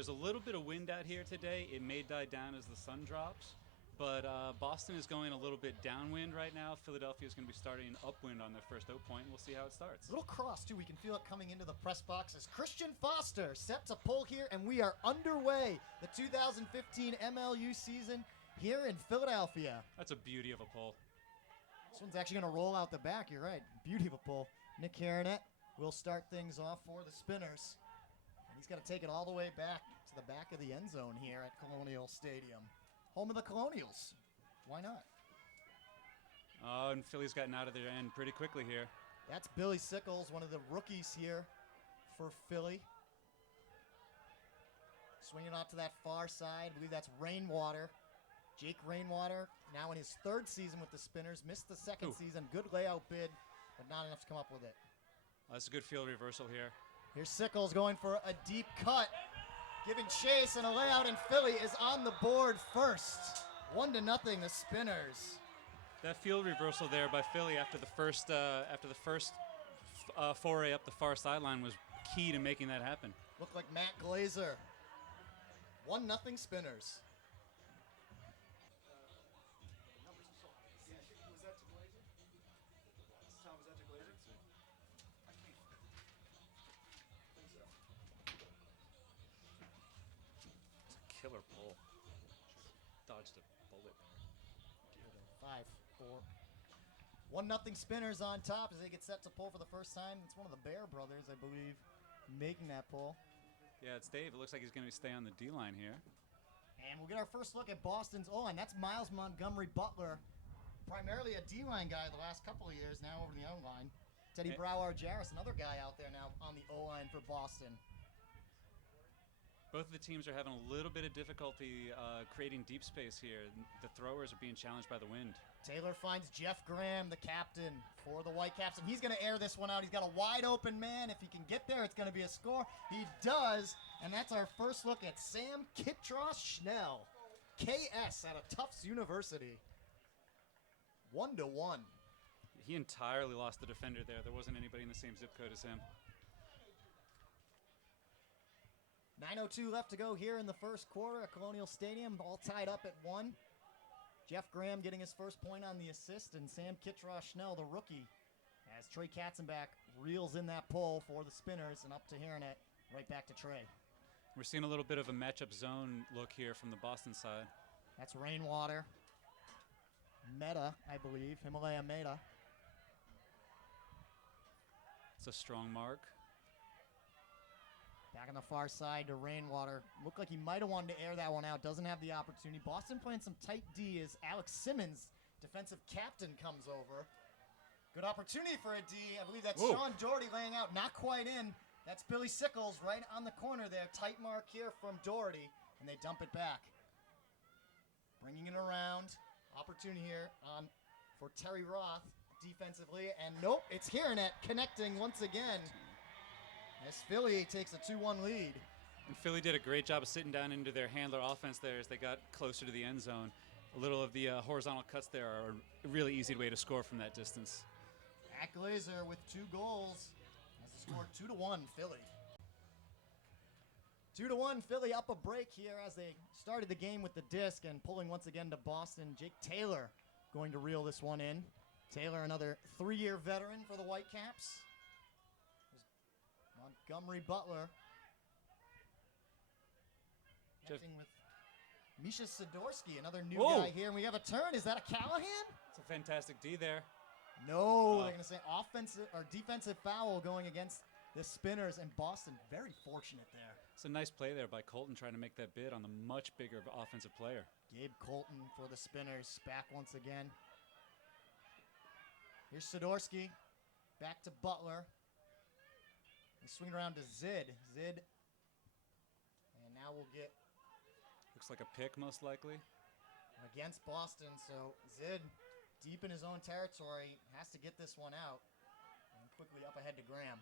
There's a little bit of wind out here today. It may die down as the sun drops, but Boston is going a little bit downwind right now. Philadelphia is going to be starting upwind on their first out point, and we'll see how it starts. Little cross, too. We can feel it coming into the press box as Christian Foster set to pull here, and we are underway. The 2015 MLU season here in Philadelphia. That's a beauty of a pull. This one's actually going to roll out the back. You're right. Beauty of a pull. Nick Haranet will start things off for the Spinners. And he's got to take it all the way back to the back of the end zone here at Colonial Stadium. Home of the Colonials. Why not? Oh, and Philly's gotten out of their end pretty quickly here. That's Billy Sickles, one of the rookies here for Philly. Swinging out to that far side. I believe that's Rainwater. Jake Rainwater, now in his third season with the Spinners. Missed the second season. Good layout bid, but not enough to come up with it. That's a good field reversal here. Here's Sickles going for a deep cut, giving chase, and a layout, and Philly is on the board first. 1-0, the Spinners. That field reversal there by Philly after the first foray up the far sideline was key to making that happen. Looked like Matt Glazer. 1-0 Spinners. Was that to Glazer? Tom, was that to Glazer? I think so. It's a killer pull. Dodged a bullet there. 5-4. 1-0 Spinners on top as they get set to pull for the first time. It's one of the Bear brothers, I believe, making that pull. Yeah, it's Dave. It looks like he's going to stay on the D-line here. And we'll get our first look at Boston's O-line. That's Miles Montgomery Butler, primarily a D-line guy the last couple of years, now over the O-line. Teddy Brouwer-Jarris, another guy out there now on the O-line for Boston. Both of the teams are having a little bit of difficulty creating deep space here. The throwers are being challenged by the wind. Taylor finds Jeff Graham, the captain for the Whitecaps, and he's going to air this one out. He's got a wide open man. If he can get there, it's going to be a score. He does, and that's our first look at Sam Kittros Schnell, KS out of Tufts University. 1-1. He entirely lost the defender there. There wasn't anybody in the same zip code as him. 9:02 left to go here in the first quarter at Colonial Stadium, all tied up at 1. Jeff Graham getting his first point on the assist, and Sam Kittros Schnell, the rookie, as Trey Katzenbach reels in that pull for the Spinners, and up to Haranet, right back to Trey. We're seeing a little bit of a matchup zone look here from the Boston side. That's Rainwater. Meta, I believe, Himalaya Meta. It's a strong mark. Back on the far side to Rainwater. Looked like he might have wanted to air that one out. Doesn't have the opportunity. Boston playing some tight D as Alex Simmons, defensive captain, comes over. Good opportunity for a D. I believe that's Sean Doherty laying out. Not quite in. That's Billy Sickles right on the corner there. Tight mark here from Doherty, and they dump it back. Bringing it around. Opportunity here for Terry Roth defensively. And nope, it's Haranet connecting once again. As Philly takes a 2-1 lead. And Philly did a great job of sitting down into their handler offense there as they got closer to the end zone. A little of the horizontal cuts there are a really easy way to score from that distance. Matt Glazer with 2 goals. Has scored 2-1 Philly. 2-1 Philly up a break here as they started the game with the disc and pulling once again to Boston. Jake Taylor going to reel this one in. Taylor, another 3-year veteran for the Whitecaps. Montgomery Butler. Connecting with Misha Sidorsky, another new guy here. And we have a turn. Is that a Callahan? It's a fantastic D there. No, they're going to say offensive or defensive foul going against the Spinners, and Boston very fortunate there. It's a nice play there by Colton trying to make that bid on the much bigger offensive player. Gabe Colton for the Spinners back once again. Here's Sidorsky. Back to Butler. They swing around to Zid. Zid. And now we'll get Looks like a pick, most likely. against Boston. So Zid, deep in his own territory, has to get this one out. And quickly up ahead to Graham.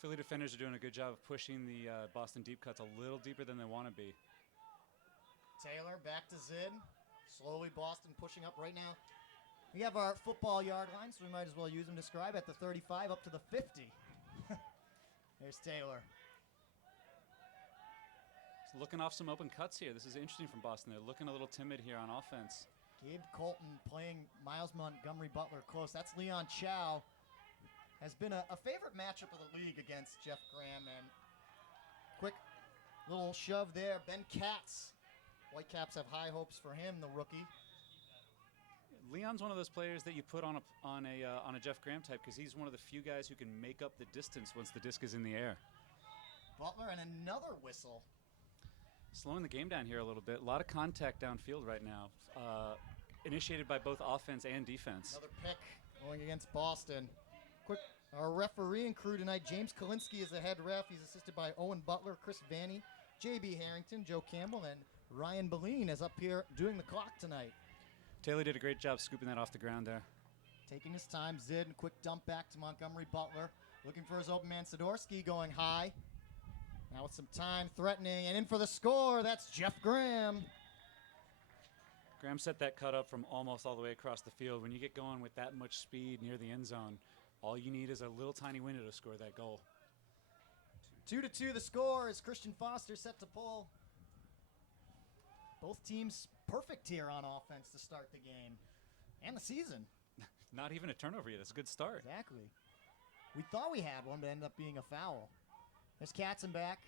Philly defenders are doing a good job of pushing the Boston deep cuts a little deeper than they want to be. Taylor back to Zid. Slowly Boston pushing up right now. We have our football yard line, so we might as well use them to scribe at the 35 up to the 50. There's Taylor. Looking off some open cuts here. This is interesting from Boston. They're looking a little timid here on offense. Gabe Colton playing Miles Montgomery Butler close. That's Leon Chow. Has been a favorite matchup of the league against Jeff Graham. And quick little shove there. Ben Katz. Whitecaps have high hopes for him, the rookie. Leon's one of those players that you put on a Jeff Graham type because he's one of the few guys who can make up the distance once the disc is in the air. Butler and another whistle. Slowing the game down here a little bit. A lot of contact downfield right now, initiated by both offense and defense. Another pick going against Boston. Quick, our refereeing crew tonight, James Kalinsky is the head ref. He's assisted by Owen Butler, Chris Vanny, J.B. Harrington, Joe Campbell, and Ryan Beline is up here doing the clock tonight. Taylor did a great job scooping that off the ground there. Taking his time, Zid, and quick dump back to Montgomery Butler. Looking for his open man, Sidorsky going high. Now with some time, threatening, and in for the score, that's Jeff Graham. Graham set that cut up from almost all the way across the field. When you get going with that much speed near the end zone, all you need is a little tiny window to score that goal. 2-2 the score as Christian Foster set to pull. Both teams perfect here on offense to start the game and the season. Not even a turnover yet. That's a good start. Exactly. We thought we had one, but ended up being a foul. There's Katzen back.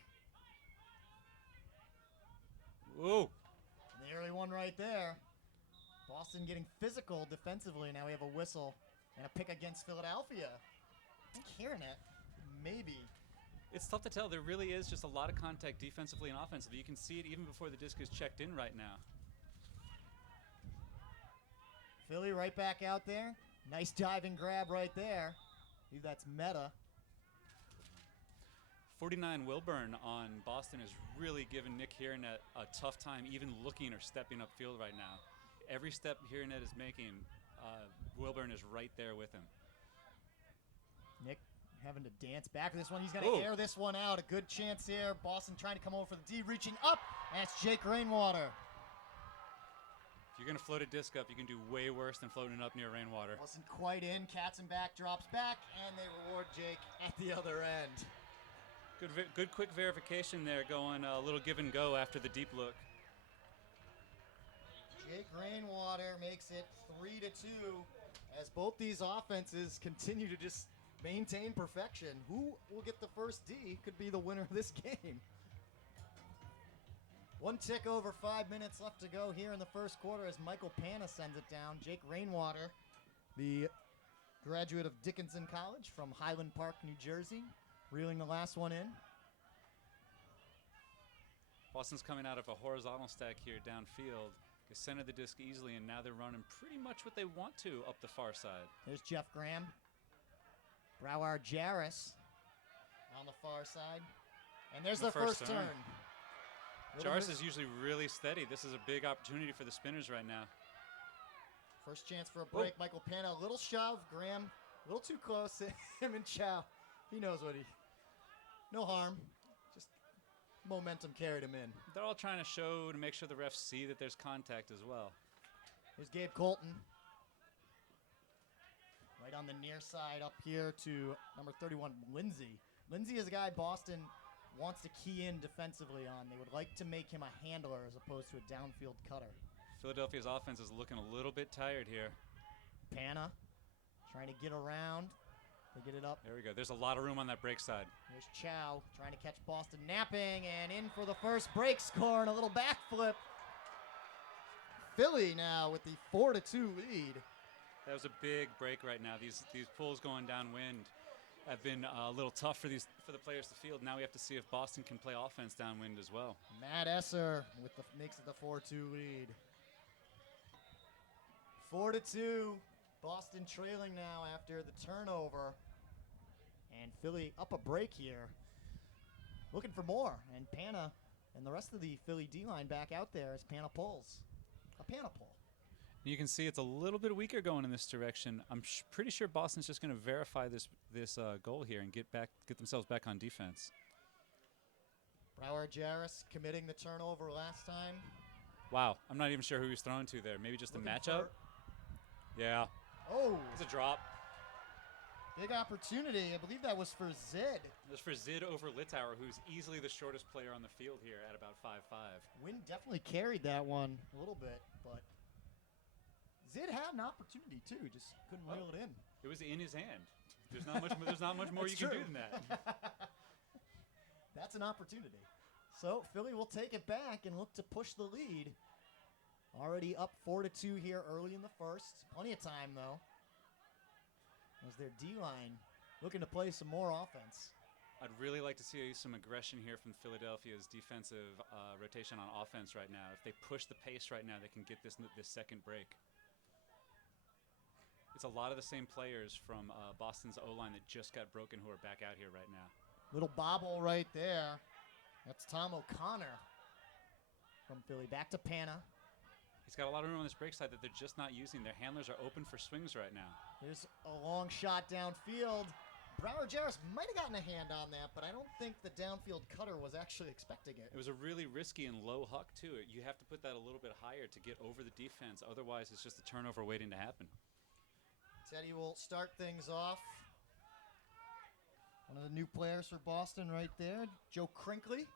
Ooh. The early one right there. Boston getting physical defensively. Now we have a whistle and a pick against Philadelphia. I think hearing it, maybe. It's tough to tell. There really is just a lot of contact defensively and offensively. You can see it even before the disc is checked in right now. Philly right back out there. Nice diving grab right there. I believe that's Meta. 49 Wilburn on Boston is really giving Nick Hiernet a tough time even looking or stepping upfield right now. Every step Hiernet is making, Wilburn is right there with him. Nick having to dance back to this one. He's going to air this one out. A good chance here. Boston trying to come over for the D, reaching up. That's Jake Rainwater. If you're going to float a disc up, you can do way worse than floating it up near Rainwater. Wasn't quite in. Katzenbach drops back, and they reward Jake at the other end. Good quick verification there, going a little give and go after the deep look. Jake Rainwater makes it 3-2 as both these offenses continue to just maintain perfection. Who will get the first D could be the winner of this game. One tick over 5 minutes left to go here in the first quarter as Michael Panna sends it down. Jake Rainwater, the graduate of Dickinson College from Highland Park, New Jersey, reeling the last one in. Boston's coming out of a horizontal stack here downfield. They centered the disc easily, and now they're running pretty much what they want to up the far side. There's Jeff Graham. Broward Jarris on the far side. And there's their first turn. Jarris is usually really steady. This is a big opportunity for the spinners right now. First chance for a break. Michael Panna, a little shove. Graham, a little too close. Him and Chow. He knows what he... No harm. Just momentum carried him in. They're all trying to show to make sure the refs see that there's contact as well. Here's Gabe Colton. Right on the near side up here to number 31, Lindsay. Lindsay is a guy Boston wants to key in defensively on. They would like to make him a handler as opposed to a downfield cutter. Philadelphia's offense is looking a little bit tired here. Panna trying to get around. They get it up. There we go. There's a lot of room on that break side. There's Chow trying to catch Boston napping and in for the first break score and a little backflip. Philly now with the 4-2 lead. That was a big break right now. These pulls going downwind have been a little tough for the players to field. Now we have to see if Boston can play offense downwind as well. Matt Esser makes it the 4-2 lead. 4-2. Boston trailing now after the turnover. And Philly up a break here. Looking for more. And Panna and the rest of the Philly D-line back out there as Panna pulls. A Panna pull. You can see it's a little bit weaker going in this direction. I'm pretty sure Boston's just going to verify this goal here and get themselves back on defense. Broward Jarris committing the turnover last time. Wow, I'm not even sure who he's throwing to there. Maybe just a matchup? Yeah. Oh. It's a drop. Big opportunity. I believe that was for Zid. It was for Zid over Litauer, who's easily the shortest player on the field here at about 5'5". Wind definitely carried that one a little bit, but Zid had an opportunity too, just couldn't reel it in. It was in his hand. There's not much. There's not much more you can do than that. That's an opportunity. So Philly will take it back and look to push the lead. Already up 4-2 here early in the first. Plenty of time though, as their D-line looking to play some more offense. I'd really like to see some aggression here from Philadelphia's defensive rotation on offense right now. If they push the pace right now, they can get this second break. It's a lot of the same players from Boston's O-line that just got broken who are back out here right now. Little bobble right there. That's Tom O'Connor from Philly. Back to Pana. He's got a lot of room on this break side that they're just not using. Their handlers are open for swings right now. There's a long shot downfield. Brower Jarris might have gotten a hand on that, but I don't think the downfield cutter was actually expecting it. It was a really risky and low huck, too. You have to put that a little bit higher to get over the defense. Otherwise, it's just a turnover waiting to happen. Teddy will start things off. One of the new players for Boston right there, Joe Crinkley.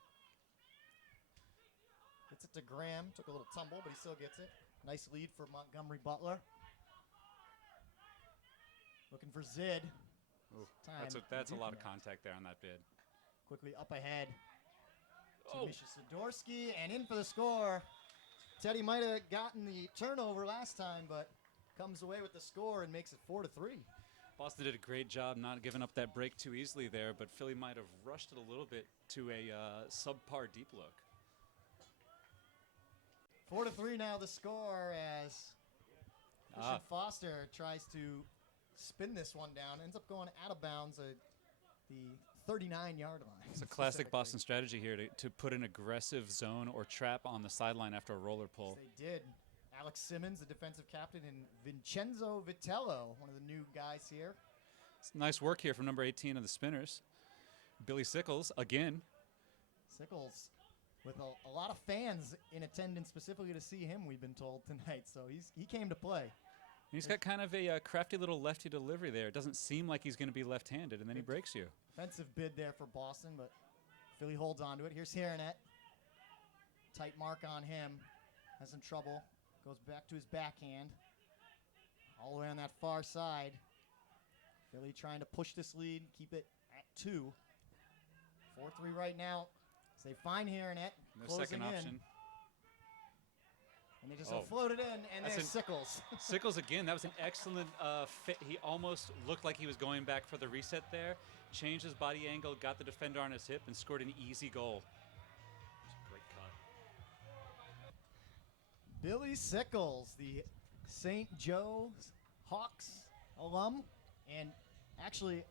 Gets it to Graham. Took a little tumble, but he still gets it. Nice lead for Montgomery Butler. Looking for Zid. Ooh, that's a lot of contact there on that bid. Quickly up ahead to Misha Sidorsky, and in for the score. Teddy might have gotten the turnover last time, but comes away with the score and makes it 4-3. Boston did a great job not giving up that break too easily there, but Philly might have rushed it a little bit to a subpar deep look. 4-3 now the score as Christian Foster tries to spin this one down. Ends up going out of bounds at the 39-yard line. It's a classic Boston strategy here to put an aggressive zone or trap on the sideline after a roller pull. Yes, they did. Alex Simmons, the defensive captain, and Vincenzo Vitello, one of the new guys here. It's nice work here from number 18 of the Spinners. Billy Sickles, again. Sickles with a lot of fans in attendance specifically to see him, we've been told tonight. So he came to play. He's got kind of a crafty little lefty delivery there. It doesn't seem like he's going to be left-handed, and then he breaks you. Offensive bid there for Boston, but Philly holds on to it. Here's Haranet. Tight mark on him. Has some trouble. Goes back to his backhand. All the way on that far side. Philly trying to push this lead, keep it at 2. 4-3 right now. So they find Haranet. No second option. And they just float it in, and there's Sickles. Sickles again. That was an excellent fit. He almost looked like he was going back for the reset there. Changed his body angle, got the defender on his hip, and scored an easy goal. Great cut. Billy Sickles, the St. Joe's Hawks alum, and actually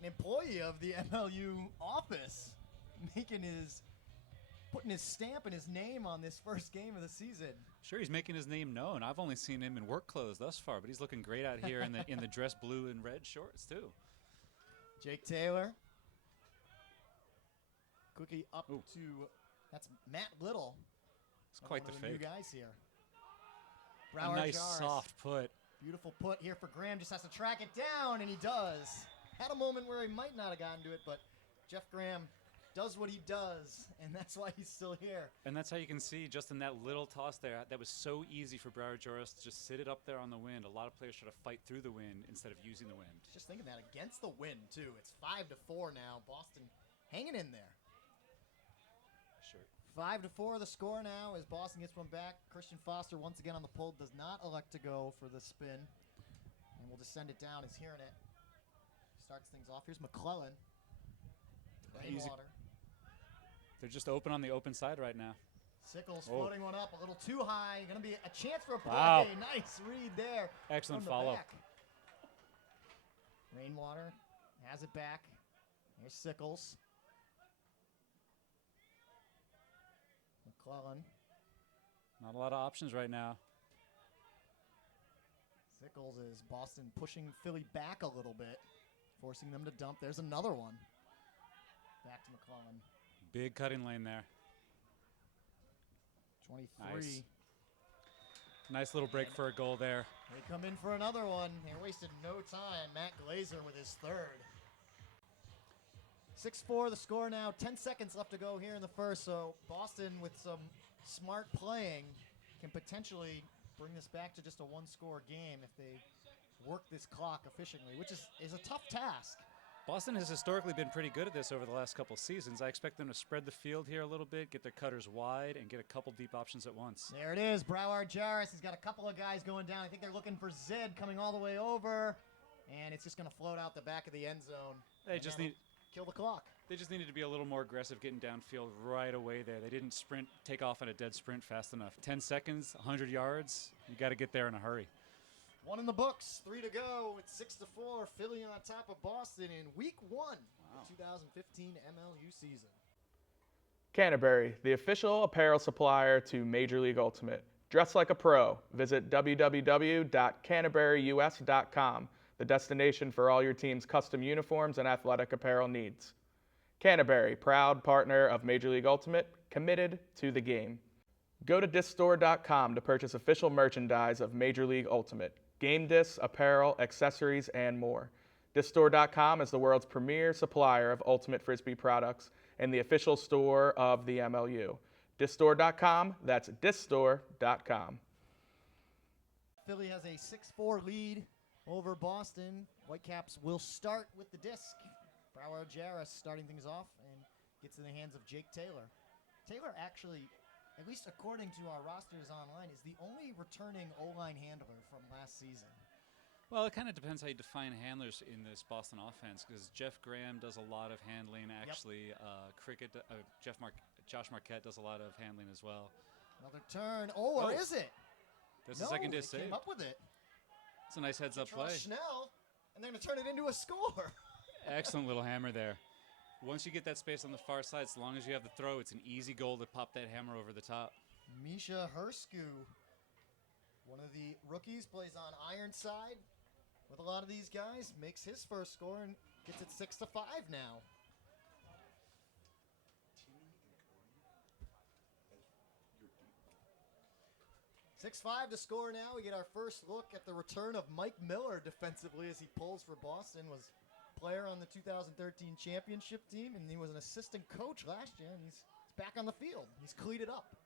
an employee of the MLU office, putting his stamp and his name on this first game of the season. Sure, he's making his name known. I've only seen him in work clothes thus far, but he's looking great out here in the dress blue and red shorts too. Jake Taylor. Quickly up Ooh. to, that's Matt Little. It's quite the new fake. guys here. A nice soft put. Beautiful put here for Graham. Just has to track it down, and he does. Had a moment where he might not have gotten to it, but Jeff Graham does what he does, and that's why he's still here. And that's how you can see just in that little toss there, that was so easy for Brower Joris to just sit it up there on the wind. A lot of players try to fight through the wind instead of using the wind. Just thinking that against the wind, too. It's 5-4 now. Boston hanging in there. Sure. 5-4 the score now as Boston gets one back. Christian Foster once again on the pull, does not elect to go for the spin. And we'll just send it down as Haranet starts things off. Here's McClellan. Rainwater. They're just open on the open side right now. Sickles floating one up a little too high. Going to be a chance for a play. Wow. Nice read there. Excellent from the follow. back. Rainwater has it back. Here's Sickles. McClellan. Not a lot of options right now. Sickles is Boston pushing Philly back a little bit, forcing them to dump. There's another one. Back to McClellan. Big cutting lane there. 23. Nice. Nice little break for a goal there. They come in for another one. They wasted no time. Matt Glazer with his third. 6-4 the score now. 10 seconds left to go here in the first. So Boston, with some smart playing, can potentially bring this back to just a one-score game if they work this clock efficiently, which is a tough task. Boston has historically been pretty good at this over the last couple seasons. I expect them to spread the field here a little bit, get their cutters wide, and get a couple deep options at once. There it is. Broward Jarris has got a couple of guys going down. I think they're looking for Zed coming all the way over, and it's just going to float out the back of the end zone. They just need kill the clock. They just needed to be a little more aggressive getting downfield right away there. They didn't take off on a dead sprint fast enough. 10 seconds, 100 yards. You got to get there in a hurry. One in the books, 3 to go. It's 6-4. Philly on top of Boston in week 1 of the 2015 MLU season. Canterbury, the official apparel supplier to Major League Ultimate. Dress like a pro. Visit www.canterburyus.com, the destination for all your team's custom uniforms and athletic apparel needs. Canterbury, proud partner of Major League Ultimate, committed to the game. Go to discstore.com to purchase official merchandise of Major League Ultimate. Game discs, apparel, accessories, and more. Discstore.com is the world's premier supplier of Ultimate Frisbee products and the official store of the MLU. Discstore.com, that's discstore.com. Philly has a 6-4 lead over Boston. Whitecaps will start with the disc. Broward Jarris starting things off and gets in the hands of Jake Taylor. Taylor actually, at least according to our rosters online, is the only returning O-line handler from last season. Well, it kind of depends how you define handlers in this Boston offense, because Jeff Graham does a lot of handling. Actually, Josh Marquette does a lot of handling as well. Another turn. Or is it? There's a second disc save. Came up with it. It's a nice heads-up play. Schnell, and they're going to turn it into a score. Excellent little hammer there. Once you get that space on the far side, as long as you have the throw, it's an easy goal to pop that hammer over the top. Misha Hersku, one of the rookies, plays on Ironside with a lot of these guys, makes his first score and gets it 6-5 now. $6-5 to score now. We get our first look at the return of Mike Miller defensively as he pulls for Boston. Was player on the 2013 championship team, and he was an assistant coach last year, and he's back on the field. He's cleated up.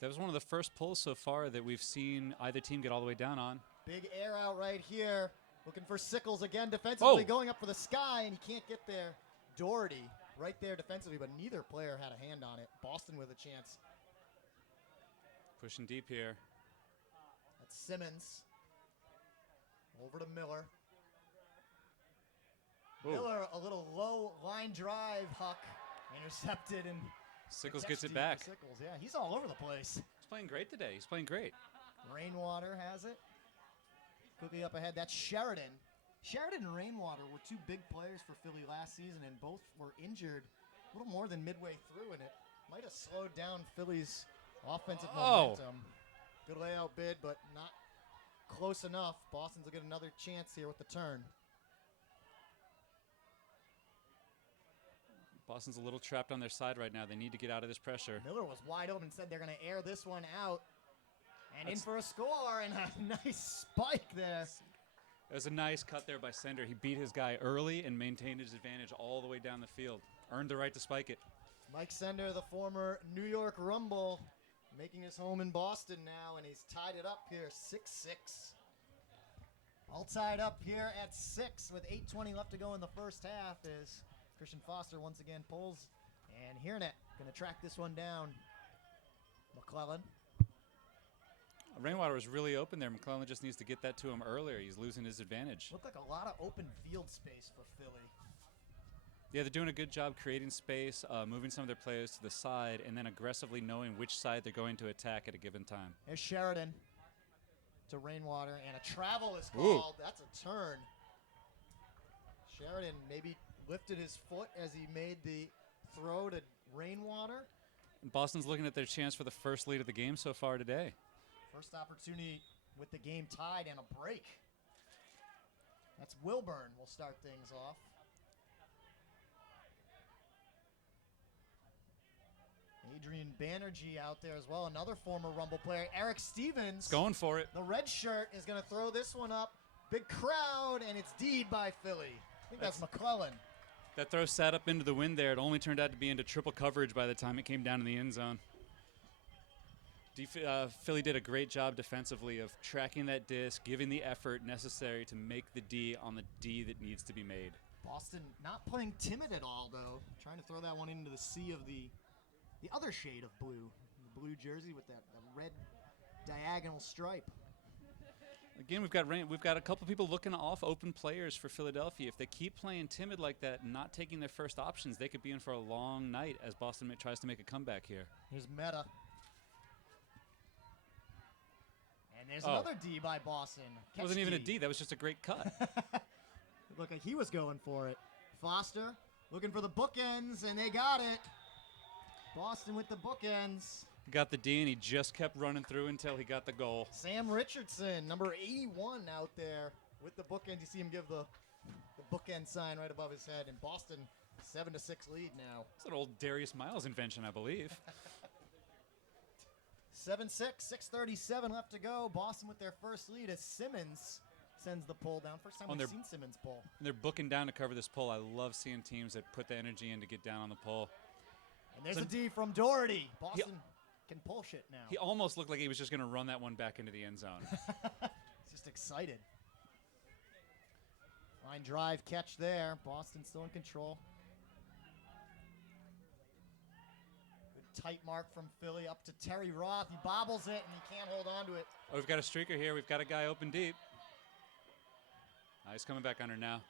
That was one of the first pulls so far that we've seen either team get all the way down on. Big air out right here. Looking for Sickles again defensively, going up for the sky, and he can't get there. Doherty right there defensively, but neither player had a hand on it. Boston with a chance. Pushing deep here. That's Simmons. Over to Miller. Ooh. Miller, a little low line drive, Huck. Intercepted, and Sickles gets it back. Sickles, yeah, he's all over the place. He's playing great today. He's playing great. Rainwater has it. Quickly up ahead, that's Sheridan. Sheridan and Rainwater were two big players for Philly last season, and both were injured a little more than midway through, and it might have slowed down Philly's offensive momentum. Good layout bid, but not close enough. Boston's will get another chance here with the turn. Boston's a little trapped on their side right now. They need to get out of this pressure. Miller was wide open, said they're going to air this one out. And in for a score, and a nice spike there. It was a nice cut there by Sender. He beat his guy early and maintained his advantage all the way down the field. Earned the right to spike it. Mike Sender, the former New York Rumble, making his home in Boston now, and he's tied it up here, 6-6. All tied up here at 6 with 8:20 left to go in the first half as Christian Foster once again pulls, and Hirnet going to track this one down. McClellan. Rainwater was really open there. McClellan just needs to get that to him earlier. He's losing his advantage. Looked like a lot of open field space for Philly. Yeah, they're doing a good job creating space, moving some of their players to the side, and then aggressively knowing which side they're going to attack at a given time. There's Sheridan to Rainwater, and a travel is called. Ooh. That's a turn. Sheridan maybe lifted his foot as he made the throw to Rainwater. And Boston's looking at their chance for the first lead of the game so far today. First opportunity with the game tied and a break. That's Wilburn will start things off. Adrian Banerjee out there as well, another former Rumble player. Eric Stevens. Going for it. The red shirt is going to throw this one up. Big crowd, and it's D'd by Philly. I think that's McClellan. That throw sat up into the wind there. It only turned out to be into triple coverage by the time it came down in the end zone. Philly did a great job defensively of tracking that disc, giving the effort necessary to make the D on the D that needs to be made. Boston not playing timid at all, though. Trying to throw that one into the sea of the other shade of blue. The blue jersey with that red diagonal stripe. Again, we've got a couple people looking off open players for Philadelphia. If they keep playing timid like that and not taking their first options, they could be in for a long night as Boston tries to make a comeback here. Here's Meta. And there's another D by Boston. It wasn't even a D. That was just a great cut. Looked like he was going for it. Foster looking for the bookends, and they got it. Boston with the bookends. Got the D, and he just kept running through until he got the goal. Sam Richardson, number 81 out there with the bookends. You see him give the bookend sign right above his head. And Boston, 7-6 lead now. It's an old Darius Miles invention, I believe. 7-6, 6:37 left to go. Boston with their first lead as Simmons sends the pull down. First time we've seen Simmons pull. And they're booking down to cover this pull. I love seeing teams that put the energy in to get down on the pull. And there's a D from Doherty. Boston can pull shit now. He almost looked like he was just going to run that one back into the end zone. He's just excited. Line drive catch there. Boston still in control. Good tight mark from Philly up to Terry Roth. He bobbles it, and he can't hold on to it. Oh, we've got a streaker here. We've got a guy open deep. He's coming back under now.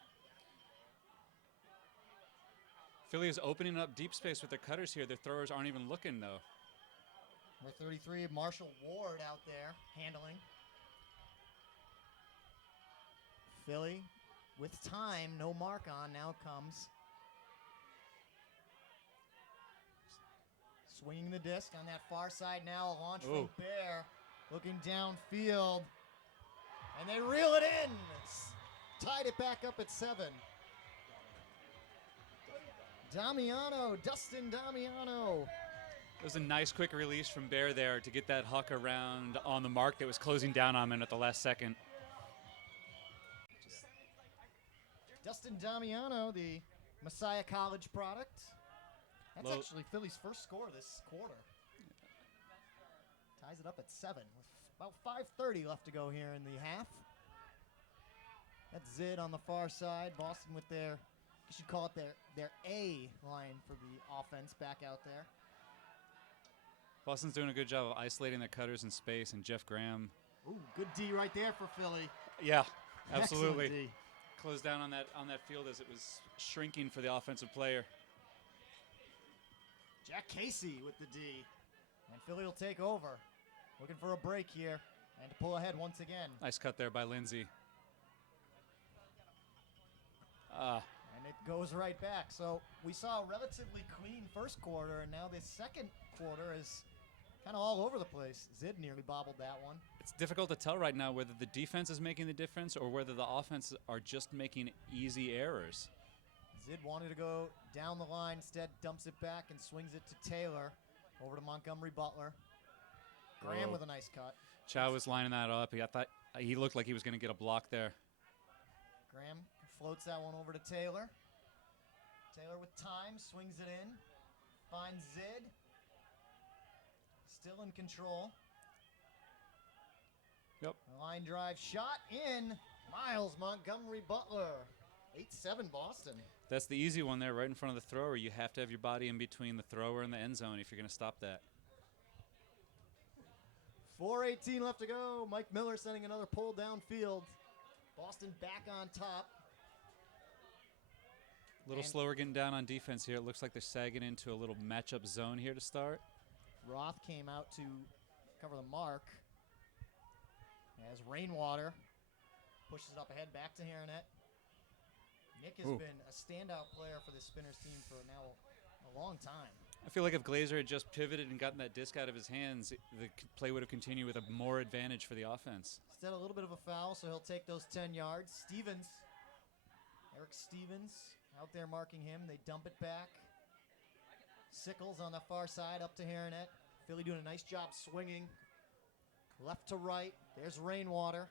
Philly is opening up deep space with their cutters here. Their throwers aren't even looking, though. Number 33, Marshall Ward out there handling. Philly with time, no mark on, now comes. Swinging the disc on that far side now, a launch from Bear. Looking downfield, and they reel it in. Tied it back up at 7. Damiano, Dustin Damiano. It was a nice quick release from Bear there to get that huck around on the mark that was closing down on him at the last second. Dustin Damiano, the Messiah College product. That's actually Philly's first score this quarter. Ties it up at 7 with about 5:30 left to go here in the half. That's Zid on the far side. Boston with their, you should call it their A line for the offense back out there. Boston's doing a good job of isolating their cutters in space, and Jeff Graham. Ooh, good D right there for Philly. Yeah, absolutely. Excellent D. Closed down on that field as it was shrinking for the offensive player. Jack Casey with the D. And Philly will take over. Looking for a break here and to pull ahead once again. Nice cut there by Lindsey. And it goes right back. So we saw a relatively clean first quarter, and now this second quarter is kind of all over the place. Zid nearly bobbled that one. It's difficult to tell right now whether the defense is making the difference or whether the offense are just making easy errors. Zid wanted to go down the line, instead dumps it back and swings it to Taylor. Over to Montgomery Butler. Graham with a nice cut. Chow was lining that up. I thought he looked like he was going to get a block there. Graham floats that one over to Taylor. Taylor with time, swings it in. Finds Zid. Still in control. Yep. Line drive shot in. Miles Montgomery Butler. 8-7 Boston. That's the easy one there, right in front of the thrower. You have to have your body in between the thrower and the end zone if you're going to stop that. 4:18 left to go. Mike Miller sending another pull downfield. Boston back on top. A little slower getting down on defense here. It looks like they're sagging into a little matchup zone here to start. Roth came out to cover the mark. As Rainwater pushes it up ahead back to Haranet. Nick has been a standout player for the Spinners team for now a long time. I feel like if Glazer had just pivoted and gotten that disc out of his hands, the play would have continued with a more advantage for the offense. Instead, a little bit of a foul, so he'll take those 10 yards. Stevens, Eric Stevens, out there marking him. They dump it back. Sickles on the far side up to Haranet. Philly doing a nice job swinging. Left to right. There's Rainwater.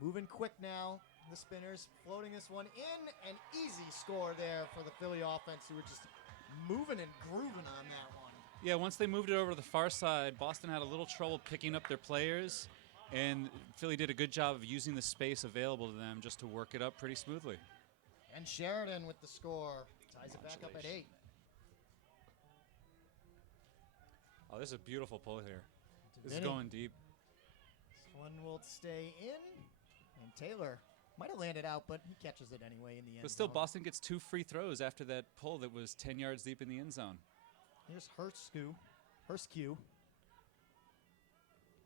Moving quick now. The Spinners floating this one in. An easy score there for the Philly offense, who were just moving and grooving on that one. Yeah, once they moved it over to the far side, Boston had a little trouble picking up their players, and Philly did a good job of using the space available to them just to work it up pretty smoothly. And Sheridan with the score. Ties it back up at 8. Oh, this is a beautiful pull here. This is Vinny. going deep. This one will stay in. And Taylor might have landed out, but he catches it anyway in the end But still, zone. Boston gets 2 free throws after that pull that was 10 yards deep in the end zone. Here's Hurst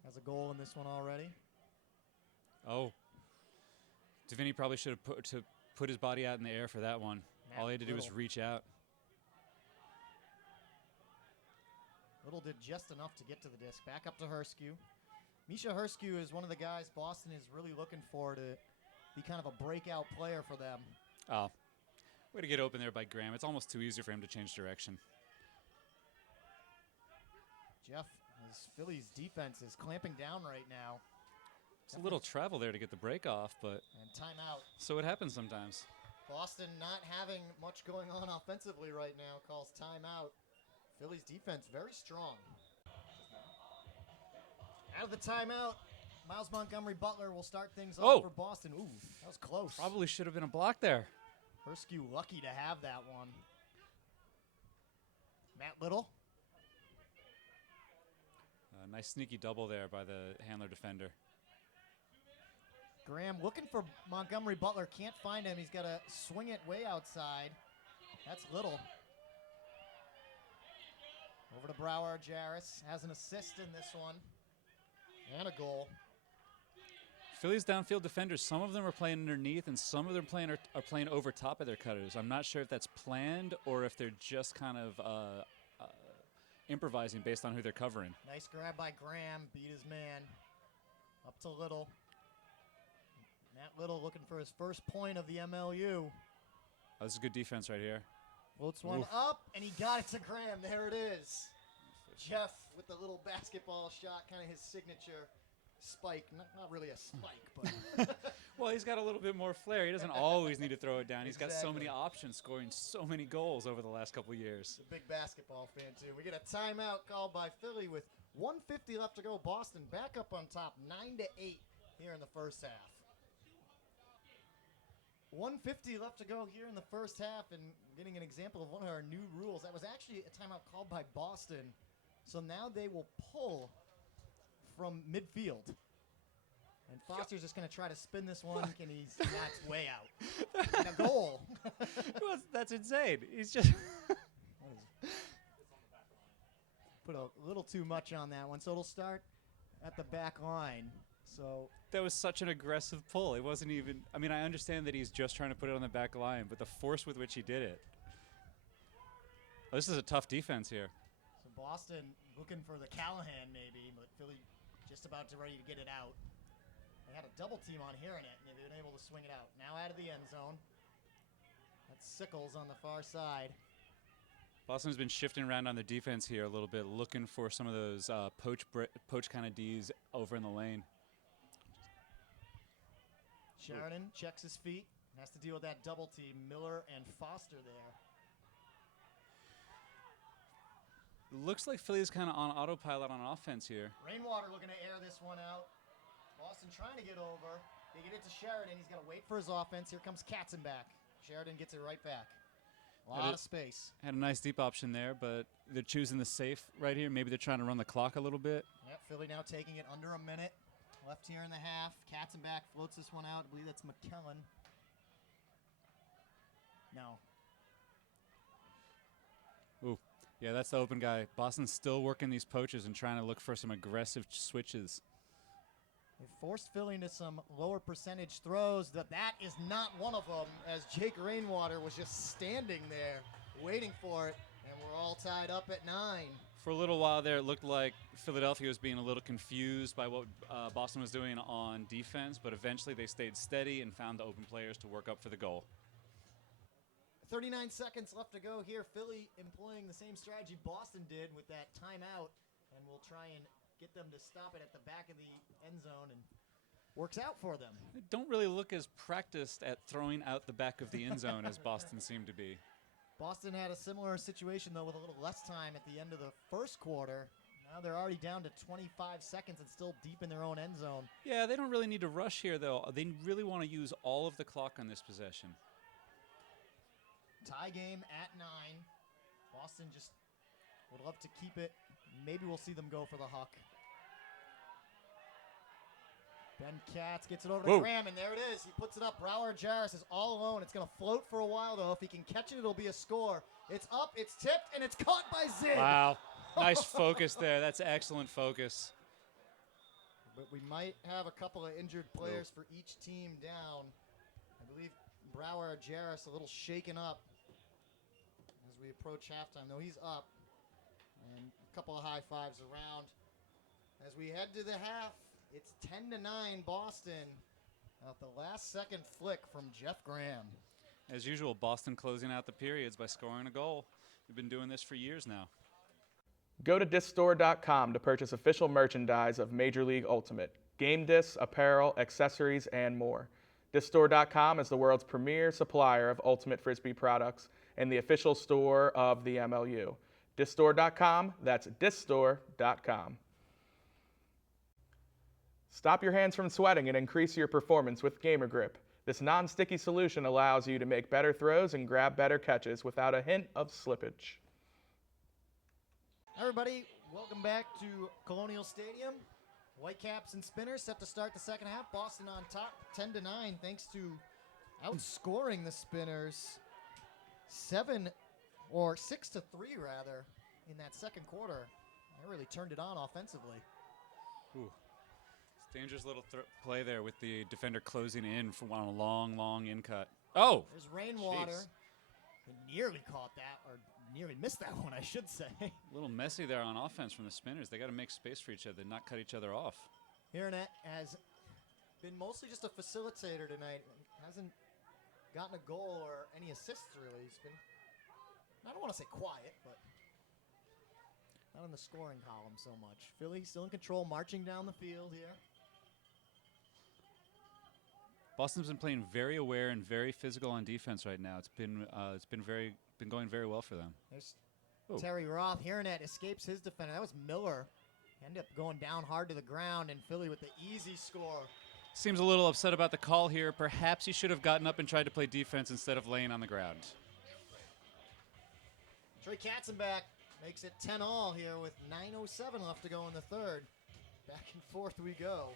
has a goal in this one already. Oh. Davini probably should have put his body out in the air for that one. All he had to do was Little. reach out. Little did just enough to get to the disc. Back up to Hurskew. Misha Hurskew is one of the guys Boston is really looking for to be kind of a breakout player for them. Oh. Way to get open there by Graham. It's almost too easy for him to change direction. Jeff, his Phillies defense is clamping down right now. It's a little travel there to get the break off, but And timeout. so it happens sometimes. Boston not having much going on offensively right now calls timeout. Phillies defense very strong. Out of the timeout, Miles Montgomery Butler will start things off for Boston. Ooh, that was close. Probably should have been a block there. Hurskew lucky to have that one. Matt Little. Nice sneaky double there by the handler defender. Graham looking for Montgomery Butler. Can't find him. He's got to swing it way outside. That's Little. Over to Brower. Jarris has an assist in this one. And a goal. Phillies downfield defenders, some of them are playing underneath and some of them are playing over top of their cutters. I'm not sure if that's planned or if they're just kind of improvising based on who they're covering. Nice grab by Graham. Beat his man. Up to Little. Matt Little looking for his first point of the MLU. Oh, this is good defense right here. Floats one Oof. up, and he got it to Graham. There it is. Jeff with the little basketball shot, kind of his signature spike. Not really a spike, but Well, he's got a little bit more flair. He doesn't always need to throw it down. He's got so many Exactly. options, scoring so many goals over the last couple of years. a big basketball fan, too. We get a timeout called by Philly with 1:50 left to go. Boston back up on top, 9-8 here in the first half. 1:50 left to go here in the first half, and getting an example of one of our new rules. That was actually a timeout called by Boston. So now they will pull from midfield. And Foster's just going to try to spin this one, and that's way out. And a goal. Well, that's insane. He's just Put a little too much on that one. So it'll start at the back line. So that was such an aggressive pull. It wasn't even. I mean, I understand that he's just trying to put it on the back line, but the force with which he did it. Oh, this is a tough defense here. So Boston looking for the Callahan maybe, but Philly just about ready to get it out. They had a double team on Haranet, and they've been able to swing it out. Now out of the end zone. That's Sickles on the far side. Boston's been shifting around on their defense here a little bit, looking for some of those poach kind of Ds over in the lane. Sheridan checks his feet. Has to deal with that double team. Miller and Foster there. Looks like Philly's kind of on autopilot on offense here. Rainwater looking to air this one out. Boston trying to get over. They get it to Sheridan. He's got to wait for his offense. Here comes Katzenbach. Sheridan gets it right back. A lot of space. Had a nice deep option there, but they're choosing the safe right here. Maybe they're trying to run the clock a little bit. Yep, Philly now taking it under a minute. Left here in the half. Katzenbach floats this one out. I believe that's McKellen. No. Ooh, yeah, that's the open guy. Boston's still working these poaches and trying to look for some aggressive switches. They forced Philly into some lower percentage throws. That is not one of them, as Jake Rainwater was just standing there waiting for it, and we're all tied up at 9. For a little while there, it looked like Philadelphia was being a little confused by what Boston was doing on defense, but eventually they stayed steady and found the open players to work up for the goal. 39 seconds left to go here. Philly employing the same strategy Boston did with that timeout, and we'll try and get them to stop it at the back of the end zone, and works out for them. They don't really look as practiced at throwing out the back of the end zone as Boston seemed to be. Boston had a similar situation, though, with a little less time at the end of the first quarter. Now they're already down to 25 seconds and still deep in their own end zone. Yeah, they don't really need to rush here, though. They really want to use all of the clock on this possession. Tie game at 9. Boston just would love to keep it. Maybe we'll see them go for the huck. Ben Katz gets it over to Graham, and there it is. He puts it up. Brower Jarris is all alone. It's going to float for a while, though. If he can catch it, it'll be a score. It's up, it's tipped, and it's caught by Zig. Wow. Nice focus there. That's excellent focus. But we might have a couple of injured players for each team down. I believe Brower Jarris a little shaken up as we approach halftime, though he's up. And a couple of high fives around. As we head to the half, it's 10-9 Boston. Out the last second flick from Jeff Graham. As usual, Boston closing out the periods by scoring a goal. We've been doing this for years now. Go to discstore.com to purchase official merchandise of Major League Ultimate, game discs, apparel, accessories, and more. Discstore.com is the world's premier supplier of Ultimate Frisbee products and the official store of the MLU. Discstore.com, that's discstore.com. Stop your hands from sweating and increase your performance with Gamer Grip. This non-sticky solution allows you to make better throws and grab better catches without a hint of slippage. Everybody, welcome back to Colonial Stadium. Whitecaps and Spinners set to start the second half. Boston on top, 10-9, thanks to outscoring the Spinners 6-3 rather in that second quarter. They really turned it on offensively. Ooh. Dangerous little play there with the defender closing in on a long in cut. Oh! There's rainwater. Jeez. They nearly caught that, or nearly missed that one, I should say. A little messy there on offense from the Spinners. They got to make space for each other, not cut each other off. Hironet has been mostly just a facilitator tonight. Hasn't gotten a goal or any assists, really. He's been, I don't want to say quiet, but not in the scoring column so much. Philly still in control, marching down the field here. Boston's been playing very aware and very physical on defense right now. It's been going very well for them. There's Terry Roth. Hironet escapes his defender. That was Miller. Ended up going down hard to the ground, and Philly with the easy score. Seems a little upset about the call here. Perhaps he should have gotten up and tried to play defense instead of laying on the ground. Trey Katzenbach makes it 10-all here with 9:07 left to go in the third. Back and forth we go.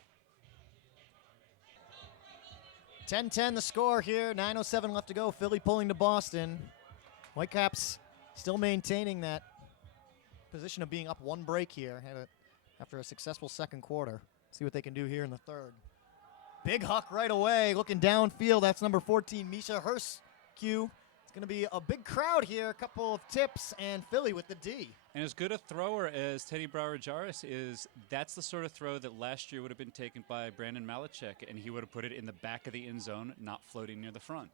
10-10 the score here, 9:07 left to go. Philly pulling to Boston. Whitecaps still maintaining that position of being up one break here after a successful second quarter. See what they can do here in the third. Big huck right away, looking downfield. That's number 14, Misha Hursk. It's going to be a big crowd here, a couple of tips, and Philly with the D. And as good a thrower as Teddy Brower-Jarris is, that's the sort of throw that last year would have been taken by Brandon Malachek, and he would have put it in the back of the end zone, not floating near the front.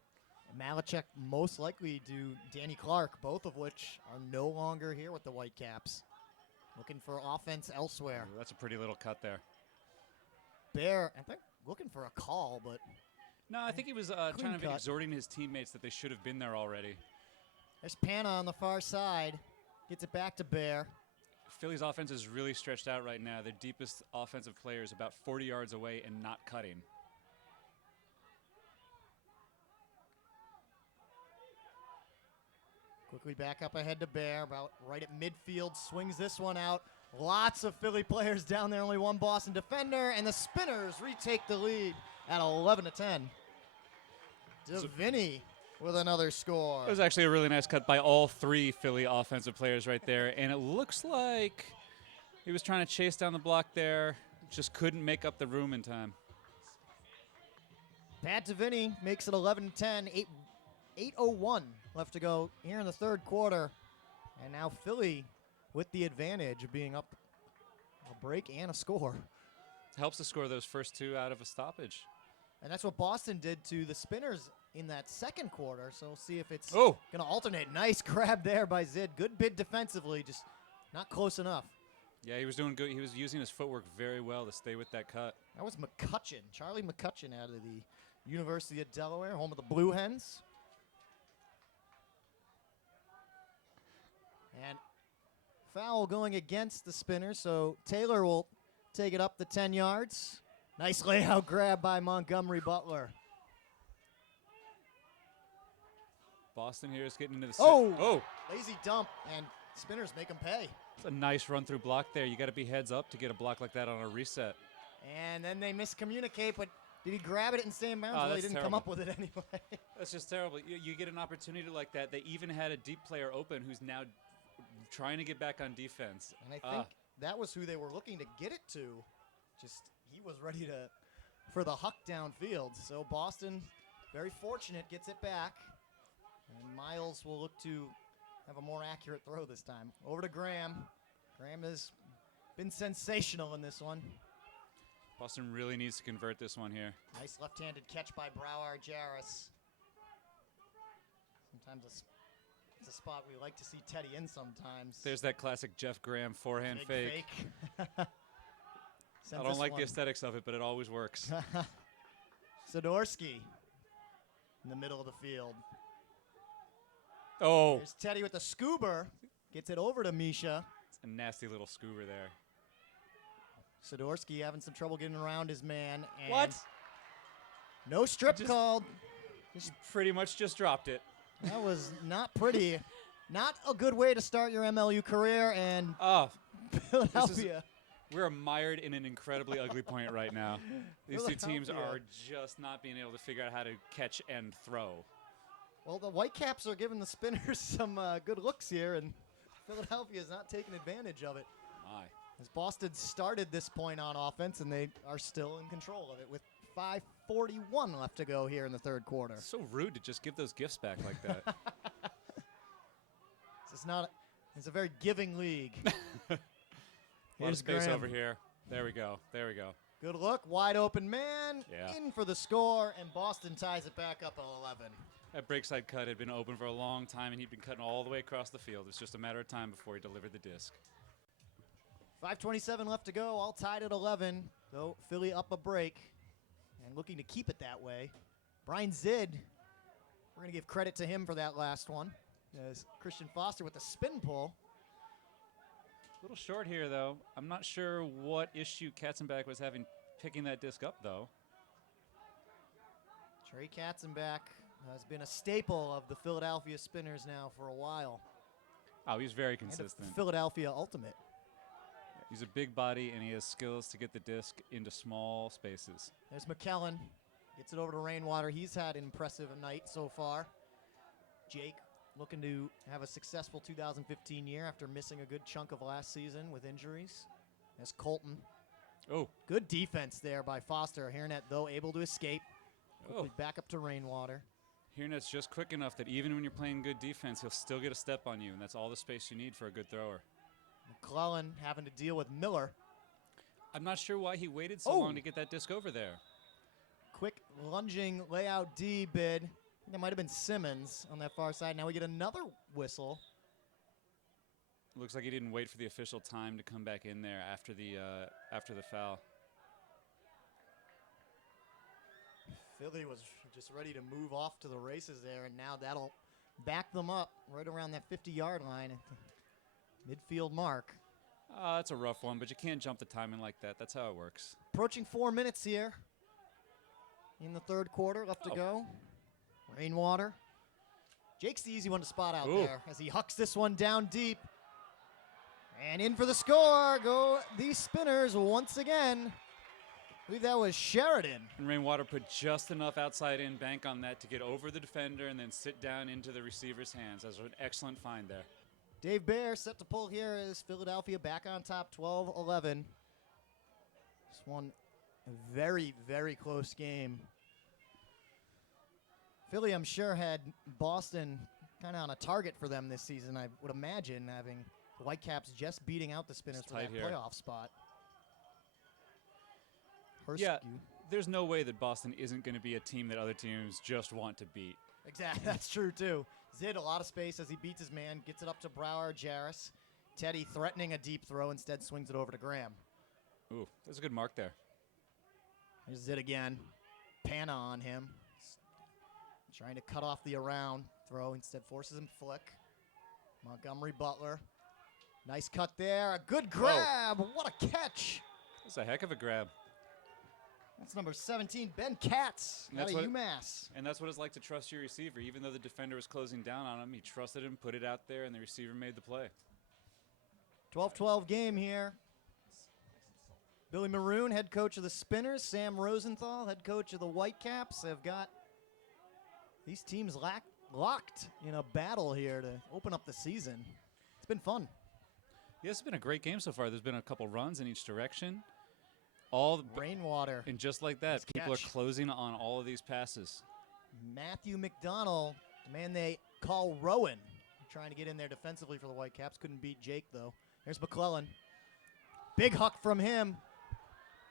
Malachek most likely to Danny Clark, both of which are no longer here with the Whitecaps. Looking for offense elsewhere. Ooh, that's a pretty little cut there. Bear, I think, looking for a call, but... No, I think he was trying to exhorting his teammates that they should have been there already. There's Pana on the far side. Gets it back to Bear. Philly's offense is really stretched out right now. Their deepest offensive player is about 40 yards away and not cutting. Quickly back up ahead to Bear, about right at midfield, swings this one out. Lots of Philly players down there, only one Boston defender, and the Spinners retake the lead at 11-10. Vinny with another score. It was actually a really nice cut by all three Philly offensive players right there, and it looks like he was trying to chase down the block there, just couldn't make up the room in time. Pat Vinny makes it 11-10, 8:01 left to go here in the third quarter, and now Philly with the advantage of being up a break and a score. Helps to score those first two out of a stoppage. And that's what Boston did to the Spinners in that second quarter, so we'll see if it's Oh! going to alternate. Nice grab there by Zid. Good bid defensively, just not close enough. Yeah, he was doing good. He was using his footwork very well to stay with that cut. That was McCutcheon, Charlie McCutcheon out of the University of Delaware, home of the Blue Hens. And foul going against the Spinners, so Taylor will take it up the 10 yards. Nice layout grab by Montgomery Butler. Boston here is getting into the Oh! Lazy dump, and Spinners make them pay. It's a nice run-through block there. You got to be heads up to get a block like that on a reset. And then they miscommunicate, but did he grab it and stay in bounds? Oh, Well, he that's didn't terrible. come up with it anyway. That's just terrible. You get an opportunity like that. They even had a deep player open who's now trying to get back on defense. And I think that was who they were looking to get it to. Just he was ready for the huck downfield. So Boston, very fortunate, gets it back. And Miles will look to have a more accurate throw this time. Over to Graham. Graham has been sensational in this one. Boston really needs to convert this one here. Nice left-handed catch by Brouwer Jarris. Sometimes it's a spot we like to see Teddy in sometimes. There's that classic Jeff Graham forehand Big fake. I I don't like the aesthetics of it, but it always works. Sidorsky in the middle of the field. Oh, There's Teddy with the scoober. Gets it over to Misha. it's a nasty little scoober there. Sidorsky having some trouble getting around his man. And What? No strip Just- called. He pretty much just dropped it. That was not pretty. Not a good way to start your MLU career. And Oh, Philadelphia. we're mired in an incredibly ugly point right now. These two teams Philadelphia. are just not being able to figure out how to catch and throw. Well, the Whitecaps are giving the Spinners some good looks here, and Philadelphia is not taking advantage of it. My. As Boston started this point on offense, and they are still in control of it with 5:41 left to go here in the third quarter. It's so rude to just give those gifts back like that. This is not. It's a very giving league. A lot of Here's space Graham. over here. There we go. There we go. Good look, wide open man, Yeah. in for the score, and Boston ties it back up at 11. That breakside cut had been open for a long time, and he'd been cutting all the way across the field. It's just a matter of time before he delivered the disc. 5:27 left to go, all tied at 11. Though Philly up a break and looking to keep it that way. Brian Zid, we're going to give credit to him for that last one. As Christian Foster with the spin pull. A little short here, though. I'm not sure what issue Katzenbach was having picking that disc up, though. Trey Katzenbach has been a staple of the Philadelphia Spinners now for a while. Oh, he's very And a consistent. Philadelphia Ultimate. He's a big body, and he has skills to get the disc into small spaces. There's McKellen. Gets it over to Rainwater. He's had an impressive night so far. Jake looking to have a successful 2015 year after missing a good chunk of last season with injuries. There's Colton. Oh, Good defense there by Foster. Hairnet, though, able to escape. Quickly oh. back up to Rainwater. Hiernet's just quick enough that even when you're playing good defense, he'll still get a step on you, and that's all the space you need for a good thrower. McClellan having to deal with Miller. I'm not sure why he waited so Oh. long to get that disc over there. Quick lunging layout D bid. I think it might have been Simmons on that far side. Now we get another whistle. Looks like he didn't wait for the official time to come back in there after the foul. Philly was just ready to move off to the races there, and now that'll back them up right around that 50-yard line at the midfield mark. That's a rough one, but you can't jump the timing like that. That's how it works. Approaching 4 minutes here in the third quarter, left to Oh. go. Rainwater. Jake's the easy one to spot out Ooh. there as he hucks this one down deep. And in for the score go these Spinners once again. I believe that was Sheridan. And Rainwater put just enough outside in bank on that to get over the defender and then sit down into the receiver's hands. That was an excellent find there. Dave Bear set to pull here as Philadelphia back on top 12-11. This one a very, very close game. Philly, I'm sure, had Boston kind of on a target for them this season, I would imagine, having the Whitecaps just beating out the Spinners It's for that tight here. playoff spot. Yeah, there's no way that Boston isn't going to be a team that other teams just want to beat. Exactly. That's true, too. Zid, a lot of space as he beats his man, gets it up to Brower, Jarris. Teddy threatening a deep throw, instead swings it over to Graham. Ooh, that's a good mark there. There's Zid again. Pana on him. Trying to cut off the around throw, instead forces him flick. Montgomery Butler. Nice cut there. A good grab. What a catch. That's a heck of a grab. That's number 17, Ben Katz, out of UMass. And that's what it's like to trust your receiver. Even though the defender was closing down on him, he trusted him, put it out there, and the receiver made the play. 12-12 game here. Billy Maroon, head coach of the Spinners. Sam Rosenthal, head coach of the Whitecaps, have got these teams locked in a battle here to open up the season. It's been fun. Yeah, it's been a great game so far. There's been a couple runs in each direction. All the Rainwater. and just like that, people are closing on all of these passes. Matthew McDonald, the man they call Rowan, trying to get in there defensively for the Whitecaps. Couldn't beat Jake, though. There's McClellan. Big huck from him.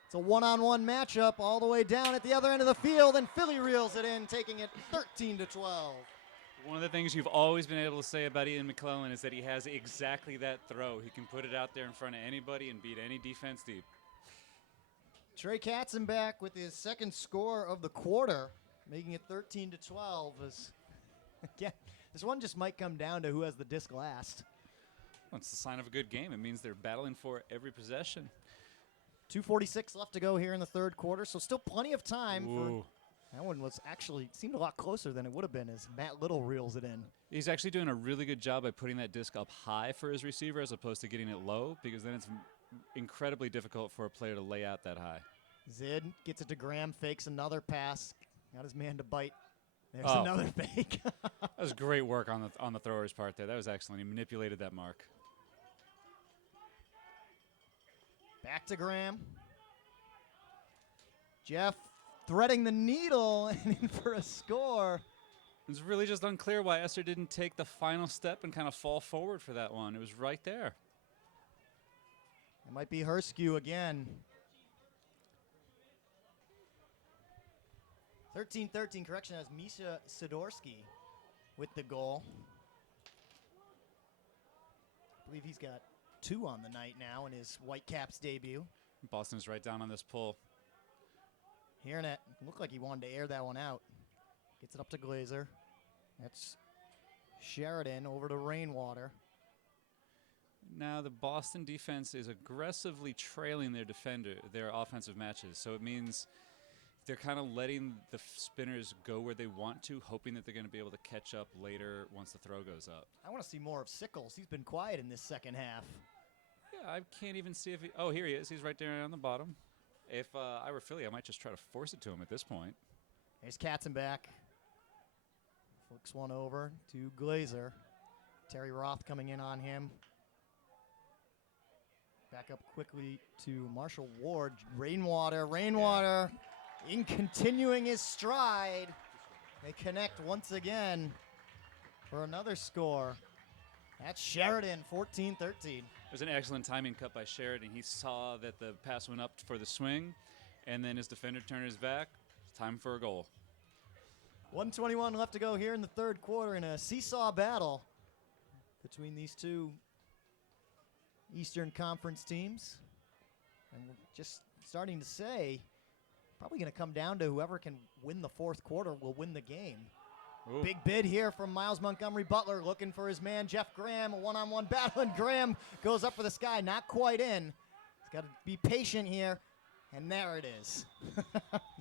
It's a one-on-one matchup all the way down at the other end of the field, and Philly reels it in, taking it 13-12. One of the things you've always been able to say about Ian McClellan is that he has exactly that throw. He can put it out there in front of anybody and beat any defense deep. Trey Katzenbach with his second score of the quarter, making it 13-12. Again, this one just might come down to who has the disc last. Well, it's a sign of a good game. It means they're battling for every possession. 2:46 left to go here in the third quarter, so still plenty of time. Ooh. That one was actually seemed a lot closer than it would have been as Matt Little reels it in. He's actually doing a really good job by putting that disc up high for his receiver as opposed to getting it low, because then it's incredibly difficult for a player to lay out that high. Zid gets it to Graham, fakes another pass, got his man to bite. There's another fake. That was great work on the thrower's part there. That was excellent. He manipulated that mark. Back to Graham. Jeff threading the needle and in for a score. It's really just unclear why Esther didn't take the final step and kind of fall forward for that one. It was right there. It might be her skew again. 13-13 correction as Misha Sidorsky with the goal. I believe he's got 2 on the night now in his Whitecaps debut. Boston's right down on this pull. Hearing it, looked like he wanted to air that one out. Gets it up to Glazer. That's Sheridan over to Rainwater. Now the Boston defense is aggressively trailing their offensive matches. So it means they're kind of letting the Spinners go where they want to, hoping that they're going to be able to catch up later once the throw goes up. I want to see more of Sickles. He's been quiet in this second half. Yeah, I can't even see if he... Oh, here he is. He's right there on the bottom. If I were Philly, I might just try to force it to him at this point. There's Katzenbach. Flicks one over to Glazer. Terry Roth coming in on him. Back up quickly to Marshall Ward. Rainwater. In continuing his stride. They connect once again for another score. That's Sheridan, 14-13. It was an excellent timing cut by Sheridan. He saw that the pass went up for the swing, and then his defender turned his back. It's time for a goal. 1:21 left to go here in the third quarter in a seesaw battle between these two Eastern Conference teams. And we're just starting to say, probably going to come down to whoever can win the fourth quarter will win the game. Ooh. Big bid here from Miles Montgomery Butler looking for his man Jeff Graham. A one-on-one battle, and Graham goes up for the sky, not quite in. He's got to be patient here, and there it is.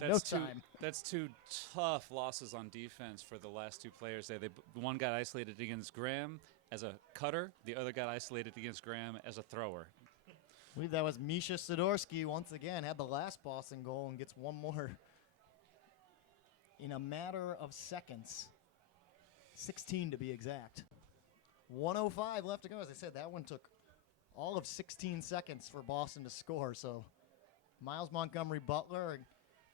No time. That's 2 tough losses on defense for the last 2 players there. One got isolated against Graham as a cutter. The other got isolated against Graham as a thrower. I believe that was Misha Sidorsky once again, had the last Boston goal and gets one more in a matter of seconds. 16 to be exact. 1:05 left to go. As I said, that one took all of 16 seconds for Boston to score. So Miles Montgomery Butler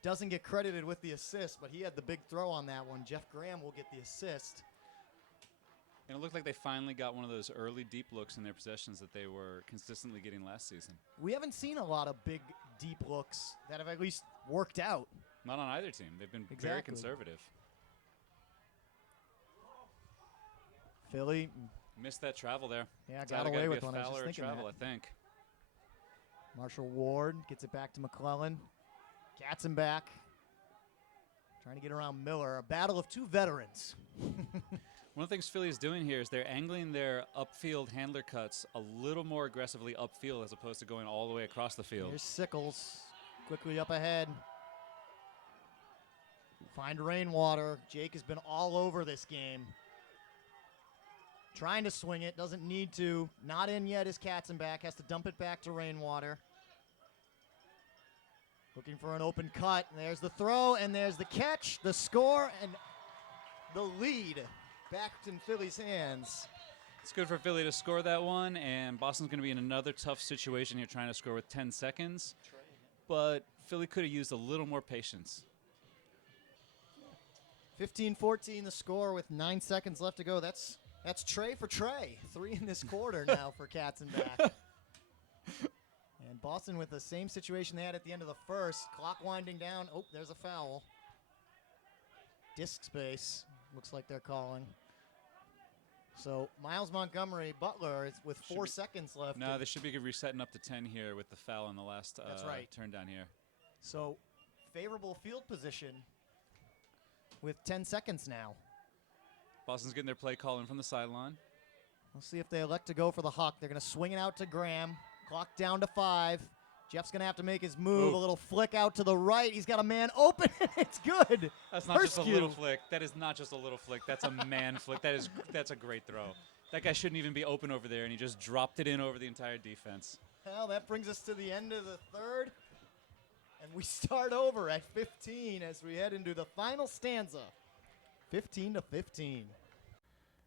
doesn't get credited with the assist, but he had the big throw on that one. Jeff Graham will get the assist. And it looked like they finally got one of those early deep looks in their possessions that they were consistently getting last season. We haven't seen a lot of big, deep looks that have at least worked out. Not on either team. They've been very Exactly. conservative. Philly, Missed that travel there. yeah, It's got either away gotta with be a one. I was foul just or a thinking travel, that. I think. Marshall Ward gets it back to McClellan. Katzen back. Trying to get around Miller. A battle of two veterans. One of the things Philly is doing here is they're angling their upfield handler cuts a little more aggressively upfield as opposed to going all the way across the field. Here's Sickles. Quickly up ahead. Find Rainwater. Jake has been all over this game. Trying to swing it. Doesn't need to. Not in yet is Katzenbach. Has to dump it back to Rainwater. Looking for an open cut. And there's the throw, and there's the catch, the score, and the lead back in Philly's hands. It's good for Philly to score that one, and Boston's going to be in another tough situation here trying to score with 10 seconds. But Philly could have used a little more patience. 15-14 the score with 9 seconds left to go. That's Trey for Trey. 3 in this quarter now for Katzenbach. And Boston with the same situation they had at the end of the first. Clock winding down. Oh, there's a foul. Disc space, looks like they're calling. So Miles Montgomery Butler is with 4 seconds left. No, they should be resetting up to 10 here with the foul on the last That's right. turn down here. So favorable field position with 10 seconds now. Boston's getting their play call in from the sideline. We'll see if they elect to go for the huck. They're going to swing it out to Graham. Clock down to 5. Jeff's going to have to make his move. Ooh. A little flick out to the right. He's got a man open. It's good. That's not just a Herskew. little flick. That is not just a little flick. That's a man flick. That's a great throw. That guy shouldn't even be open over there, and he just dropped it in over the entire defense. Well, that brings us to the end of the third. And we start over at 15 as we head into the final stanza. 15-15.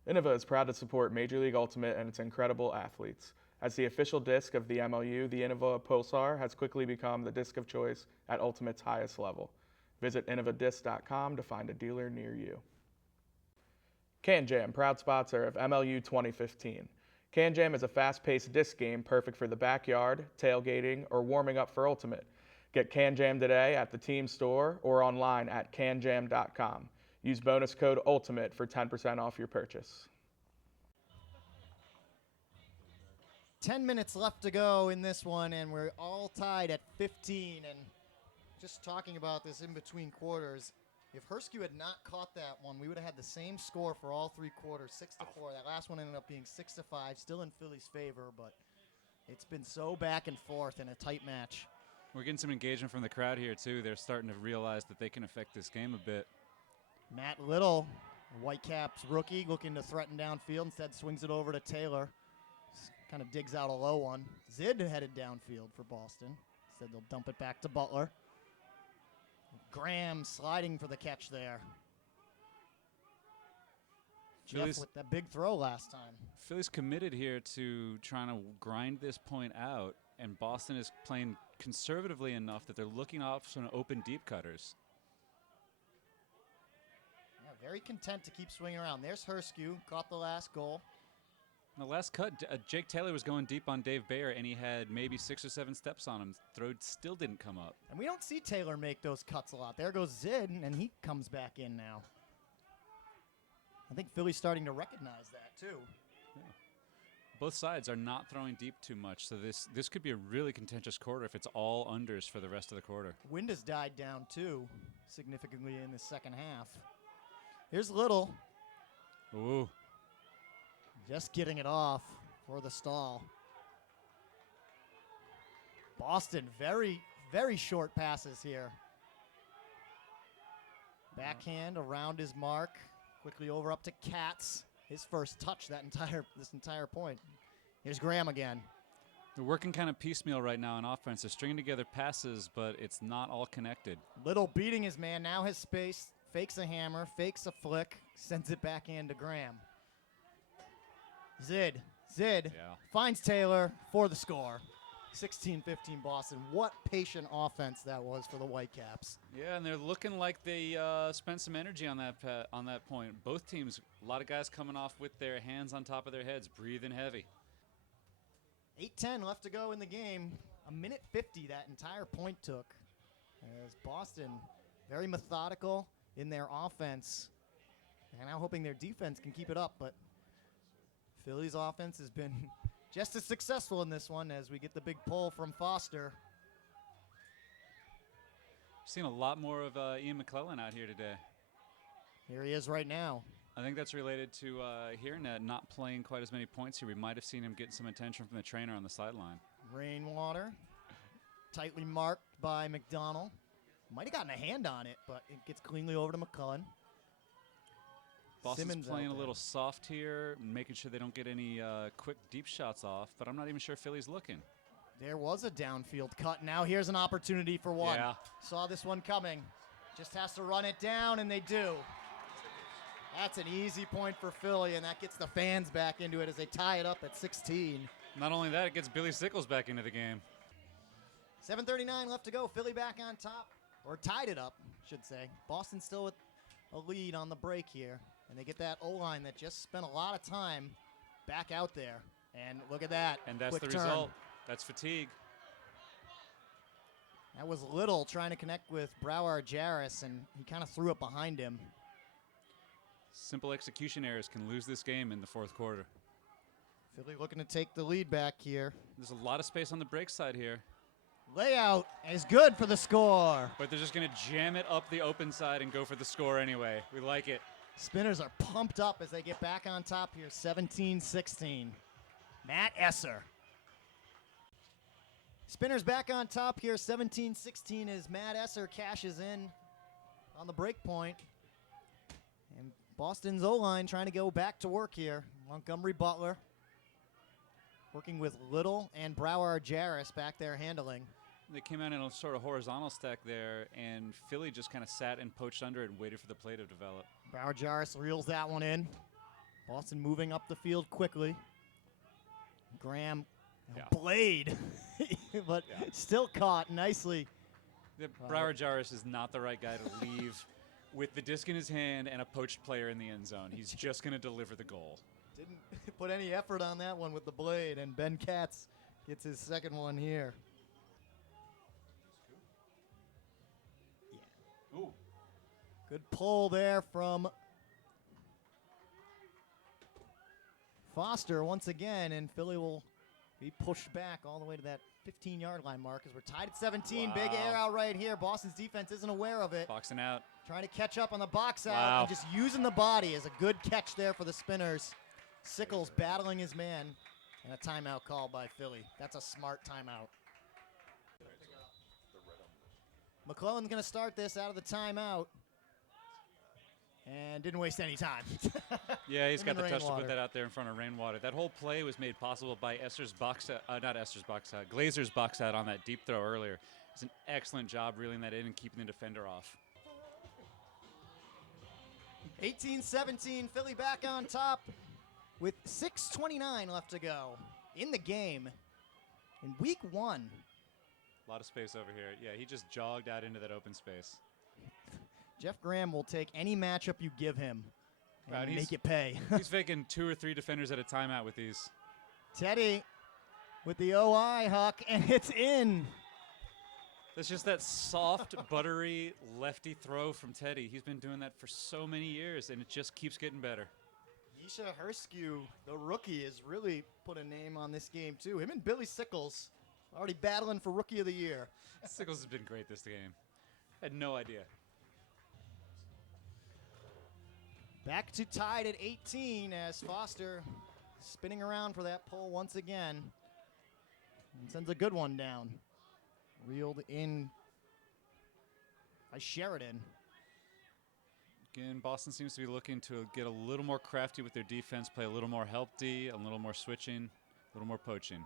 Innova is proud to support Major League Ultimate and its incredible athletes. As the official disc of the MLU, the Innova Pulsar has quickly become the disc of choice at Ultimate's highest level. Visit innovadisc.com to find a dealer near you. Can Jam, proud sponsor of MLU 2015. Can Jam is a fast-paced disc game perfect for the backyard, tailgating, or warming up for Ultimate. Get Can Jam today at the team store or online at canjam.com. Use bonus code ULTIMATE for 10% off your purchase. 10 minutes left to go in this one, and we're all tied at 15. And just talking about this in between quarters, if Herskew had not caught that one, we would have had the same score for all 3 quarters, 6-4. That last one ended up being 6-5, still in Philly's favor, but it's been so back and forth in a tight match. We're getting some engagement from the crowd here, too. They're starting to realize that they can affect this game a bit. Matt Little, Whitecaps rookie, looking to threaten downfield. Instead, swings it over to Taylor. Kind of digs out a low one. Zid headed downfield for Boston. Instead, they'll dump it back to Butler. Graham sliding for the catch there. Jeff with that big throw last time. Philly's committed here to trying to grind this point out, and Boston is playing conservatively enough that they're looking off some open deep cutters. Yeah, very content to keep swinging around. There's Herskew, caught the last goal. In the last cut, Jake Taylor was going deep on Dave Bayer, and he had maybe 6 or 7 steps on him. Throw still didn't come up. And we don't see Taylor make those cuts a lot. There goes Zid, and he comes back in now. I think Philly's starting to recognize that, too. Both sides are not throwing deep too much, so this could be a really contentious quarter if it's all unders for the rest of the quarter. Wind has died down, too, significantly in the second half. Here's Little. Ooh. Just getting it off for the stall. Boston, very, very short passes here. Backhand around his mark. Quickly over up to Katz. His first touch this entire point. Here's Graham again. They're working kind of piecemeal right now on offense. They're stringing together passes, but it's not all connected. Little beating his man, now has space. Fakes a hammer, fakes a flick, sends it back in to Graham. Zid Yeah. finds Taylor for the score. 16-15 Boston. What patient offense that was for the Whitecaps. Yeah, and they're looking like they spent some energy on that point. Both teams, a lot of guys coming off with their hands on top of their heads, breathing heavy. 8:10 left to go in the game. A minute 50 that entire point took. As Boston, very methodical in their offense. And now hoping their defense can keep it up, but Philly's offense has been just as successful in this one as we get the big pull from Foster. Seen a lot more of Ian McClellan out here today. Here he is right now. I think that's related to Hirnet not playing quite as many points here. We might have seen him get some attention from the trainer on the sideline. Rainwater, tightly marked by McDonald. Might have gotten a hand on it, but it gets cleanly over to McCullen. Boston's Simmons playing out a there. little soft here, making sure they don't get any quick deep shots off, but I'm not even sure Philly's looking. There was a downfield cut. Now here's an opportunity for one. Yeah. Saw this one coming. Just has to run it down, and they do. That's an easy point for Philly, and that gets the fans back into it as they tie it up at 16. Not only that, it gets Billy Sickles back into the game. 7:39 left to go. Philly back on top, or tied it up, should say. Boston still with a lead on the break here, and they get that O-line that just spent a lot of time back out there. And look at that. And that's quick the turn. result. That's fatigue. That was Little trying to connect with Brower Jarris, and he kind of threw it behind him. Simple execution errors can lose this game in the fourth quarter. Philly looking to take the lead back here. There's a lot of space on the break side here, Layout is good for the score. but they're just going to jam it up the open side and go for the score anyway. We like it. Spinners are pumped up as they get back on top here, 17-16. Matt Esser. Spinners back on top here, 17-16 as Matt Esser cashes in on the break point. And Boston's O-line trying to go back to work here. Montgomery Butler working with Little and Brower Jarris back there handling. They came out in a sort of horizontal stack there, and Philly just kind of sat and poached under it and waited for the play to develop. Brower Jarris reels that one in. Boston moving up the field quickly. Graham, Yeah. blade, but still caught nicely. The Brower Jarris is not the right guy to leave with the disc in his hand and a poached player in the end zone. He's just going to deliver the goal. Didn't put any effort on that one with the blade, and Ben Katz gets his second one here. Ooh. Good pull there from Foster once again, and Philly will be pushed back all the way to that 15-yard line mark as we're tied at 17. Big Wow. air out right here. Boston's defense isn't aware of it. Boxing out. Trying to catch up on the box out Wow. and just using the body as a good catch there for the Spinners. Sickles battling his man, and a timeout called by Philly. That's a smart timeout. McClellan's going to start this out of the timeout. And didn't waste any time. Yeah, he's Him got the and touch to Rainwater. put that out there in front of Rainwater. That whole play was made possible by Esther's box out, not Esther's box out, Glazer's box out on that deep throw earlier. It's an excellent job reeling that in and keeping the defender off. 18-17, Philly back on top with 6:29 left to go in the game in week one. A lot of space over here. Yeah, he just jogged out into that open space. Jeff Graham will take any matchup you give him Right, and he's- make it pay. He's faking 2 or 3 defenders at a timeout with these. Teddy with the OI, Huck, and it's in. That's just that soft, buttery lefty throw from Teddy. He's been doing that for so many years, and it just keeps getting better. Yisha Herskew, the rookie, has really put a name on this game, too. Him and Billy Sickles already battling for Rookie of the Year. Sickles has been great this game. Had no idea. Back to tied at 18 as Foster spinning around for that pull once again. And sends a good one down. Reeled in by Sheridan. Again, Boston seems to be looking to get a little more crafty with their defense, play a little more help D, a little more switching, a little more poaching.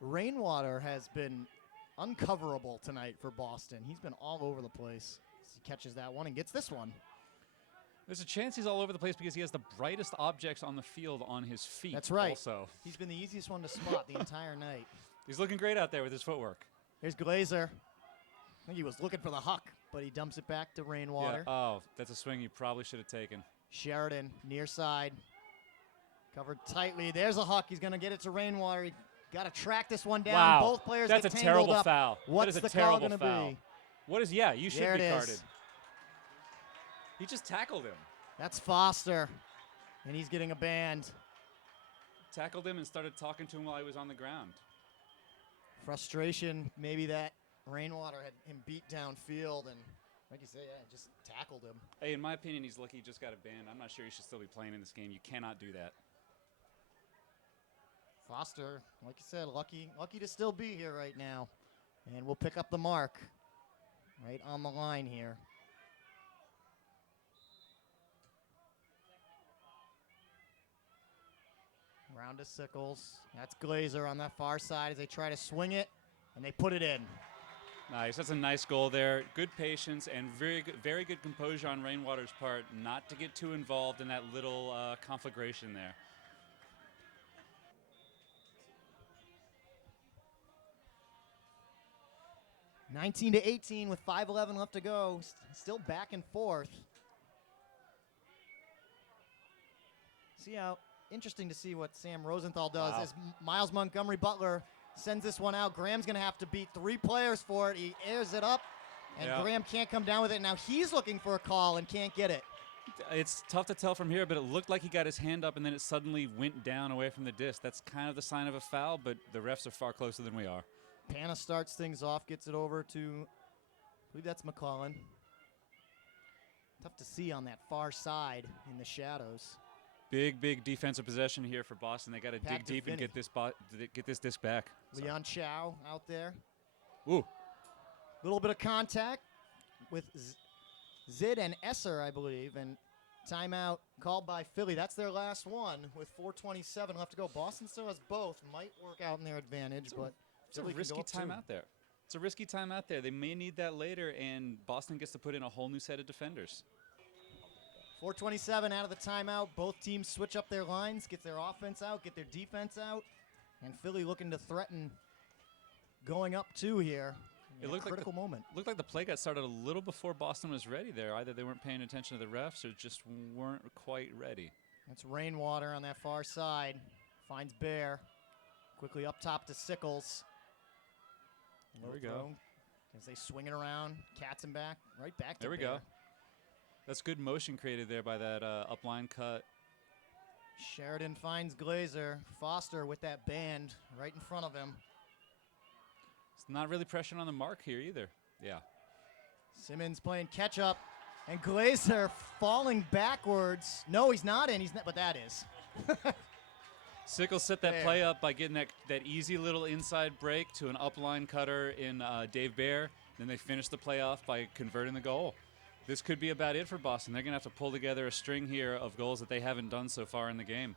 Rainwater has been uncoverable tonight for Boston. He's been all over the place. He catches that one and gets this one. There's a chance he's all over the place because he has the brightest objects on the field on his feet. That's right. Also, He's been the easiest one to spot the entire night. He's looking great out there with his footwork. Here's Glazer. I think he was looking for the huck, but he dumps it back to Rainwater. Yeah. Oh, that's a swing you probably should have taken. Sheridan, near side. Covered tightly. There's a huck. He's going to get it to Rainwater. He got to track this one down. Wow. Both players That's get a tangled terrible up. foul. What's that is a the call terrible going to foul. be? What is, yeah, you should There be it carded. is. He just tackled him. That's Foster, and he's getting a band. Tackled him and started talking to him while he was on the ground. Frustration, maybe that Rainwater had him beat downfield, and like you say, yeah, just tackled him. Hey, in my opinion, he's lucky he just got a ban. I'm not sure he should still be playing in this game. You cannot do that. Foster, like you said, lucky to still be here right now. And we'll pick up the mark right on the line here. Round to Sickles. That's Glazer on that far side as they try to swing it, and they put it in. Nice. That's a nice goal there. Good patience and very good composure on Rainwater's part not to get too involved in that little conflagration there. (19-18) with 5:11 left to go. Still back and forth. See how interesting to see what Sam Rosenthal does as Miles Montgomery Butler sends this one out. Graham's going to have to beat 3 players for it. He airs it up, and Graham can't come down with it. Now he's looking for a call and can't get it. It's tough to tell from here, but it looked like he got his hand up, and then it suddenly went down away from the disc. That's kind of the sign of a foul, but the refs are far closer than we are. Panna starts things off, gets it over to, I believe that's McClellan. Tough to see on that far side in the shadows. Big defensive possession here for Boston. They got to dig deep and get this disc back. Leon Chow out there. Ooh. Little bit of contact with Zid and Esser, I believe, and timeout called by Philly. That's their last one with 4:27 left to go. Boston still has both. Might work out in their advantage, but it's a risky timeout there. It's a risky timeout there. They may need that later, and Boston gets to put in a whole new set of defenders. 4:27 out of the timeout. Both teams switch up their lines, get their offense out, get their defense out, and Philly looking to threaten going up 2 here. It looked critical moment. Looked like the play got started a little before Boston was ready there. Either they weren't paying attention to the refs or just weren't quite ready. That's Rainwater on that far side. Finds Bear. Quickly up top to Sickles. There we go. As they swing it around, Cats and back, right back to There we Bear. go. That's good motion created there by that upline cut. Sheridan finds Glazer. Foster with that band right in front of him. It's not really pressuring on the mark here either. Yeah. Simmons playing catch up, and Glazer falling backwards. No, he's not in. He's not, but that is. Sickles set that play up by getting that easy little inside break to an upline cutter in Dave Bear. Then they finished the play off by converting the goal. This could be about it for Boston. They're going to have to pull together a string here of goals that they haven't done so far in the game.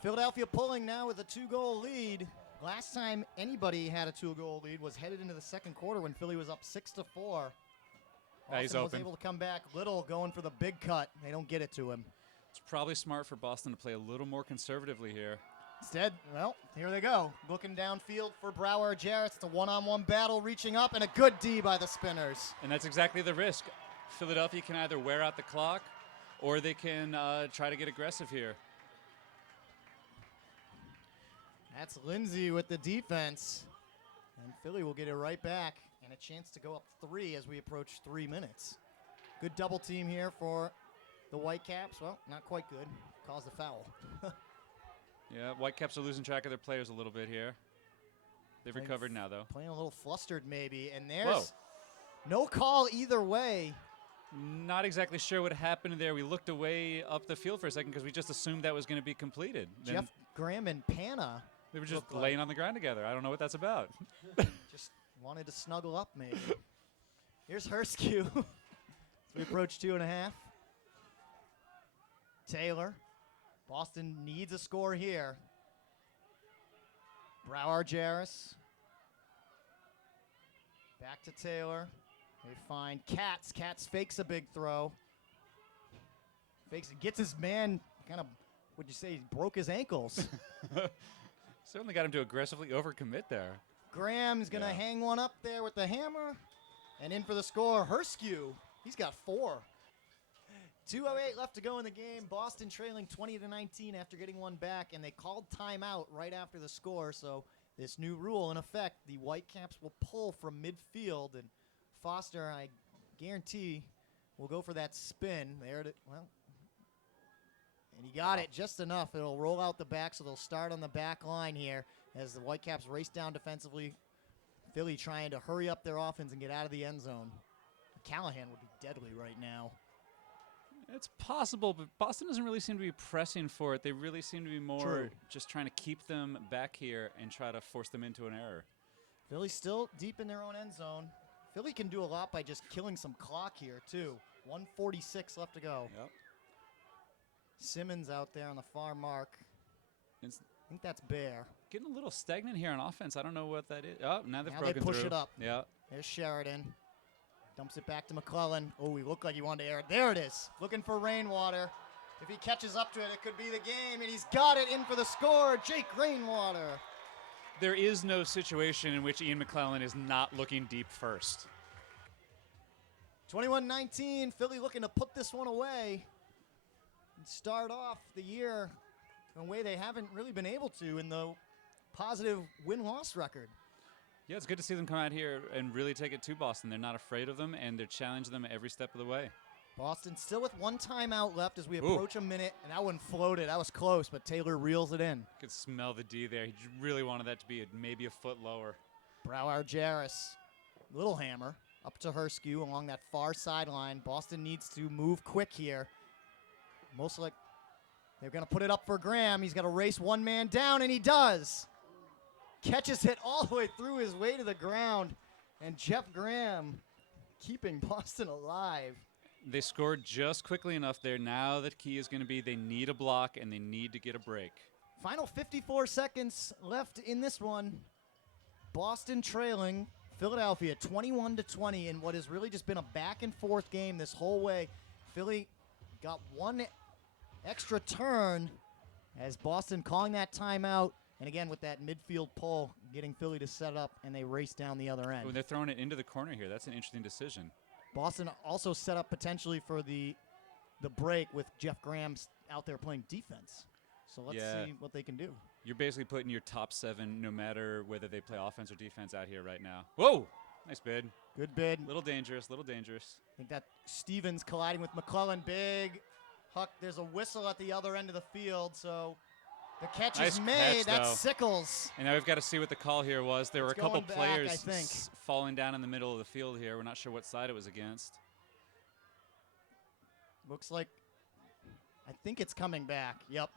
Philadelphia pulling now with a 2-goal lead. Last time anybody had a 2-goal lead was headed into the second quarter when Philly was up 6-4. He's Boston was open. able to come back. Little going for the big cut. They don't get it to him. It's probably smart for Boston to play a little more conservatively here. Instead, well, here they go. Looking downfield for Brower Jarrett. It's a one-on-one battle, reaching up, and a good D by the Spinners. And that's exactly the risk. Philadelphia can either wear out the clock or they can try to get aggressive here. That's Lindsay with the defense. And Philly will get it right back and a chance to go up 3 as we approach 3 minutes. Good double team here for the Whitecaps. Well, not quite good. Caused a foul. Yeah, Whitecaps are losing track of their players a little bit here. They've recovered now, though. Playing a little flustered maybe. And there's no call either way. Not exactly sure what happened there. We looked away up the field for a second because we just assumed that was going to be completed. Then Jeff Graham and Panna. they were just laying on the ground together. I don't know what that's about. Just wanted to snuggle up maybe. Here's Herskew. We approach 2.5. Taylor. Boston needs a score here. Brower Jarris. Back to Taylor. They find Katz. Katz fakes a big throw. Fakes it, gets his man kind of would you say, he broke his ankles. Certainly got him to aggressively overcommit there. Graham's going to Yeah. hang one up there with the hammer. And in for the score, Herskew. He's got 4. 2:08 left to go in the game. Boston trailing 20-19 after getting one back, and they called timeout right after the score. So this new rule in effect, the Whitecaps will pull from midfield, and Foster, I guarantee, will go for that spin. There it, well, and he got it just enough. It'll roll out the back, so they'll start on the back line here as the Whitecaps race down defensively. Philly trying to hurry up their offense and get out of the end zone. Callahan would be deadly right now. It's possible, but Boston doesn't really seem to be pressing for it. They really seem to be more True. just trying to keep them back here and try to force them into an error. Philly's still deep in their own end zone. Philly can do a lot by just killing some clock here, too. 1:46 left to go. Yep. Simmons out there on the far mark. It's I think that's Bear. getting a little stagnant here on offense. I don't know what that is. Oh, now they've Now they broken push through. it up. Yeah. There's Sheridan. Dumps it back to McClellan. Oh, he looked like he wanted to air it. There it is. Looking for Rainwater. If he catches up to it, it could be the game, and he's got it in for the score. Jake Rainwater. There is no situation in which Ian McClellan is not looking deep first. 21-19. Philly looking to put this one away and start off the year in a way they haven't really been able to in the positive win-loss record. Yeah, it's good to see them come out here and really take it to Boston. They're not afraid of them, and they're challenging them every step of the way. Boston still with one timeout left as we Ooh. approach a minute, and that one floated. That was close, but Taylor reels it in. You could smell the D there. He really wanted that to be maybe a foot lower. Brouwer Jarris, little hammer, up to Herskew along that far sideline. Boston needs to move quick here. Most like they're going to put it up for Graham. He's got to race one man down, and he does. Catches it all the way through his way to the ground, and Jeff Graham keeping Boston alive. They scored just quickly enough there. Now the key is going to be they need a block and they need to get a break. Final 54 seconds left in this one. Boston trailing Philadelphia 21-20 in what has really just been a back and forth game this whole way. Philly got one extra turn as Boston calling that timeout. And again, with that midfield pull, getting Philly to set up, and they race down the other end. When they're throwing it into the corner here, that's an interesting decision. Boston also set up potentially for the break with Jeff Graham out there playing defense. So let's see what they can do. You're basically putting your top 7, no matter whether they play offense or defense, out here right now. Whoa! Nice bid. Good bid. Little dangerous, little dangerous. I think that Stevens colliding with McClellan. Big Huck. There's a whistle at the other end of the field, so the catch Nice is made. catch, That's though. Sickles. And now we've got to see what the call here was. There were a It's couple going back, players I think. falling down in the middle of the field here. We're not sure what side it was against. Looks like, I think it's coming back. Yep.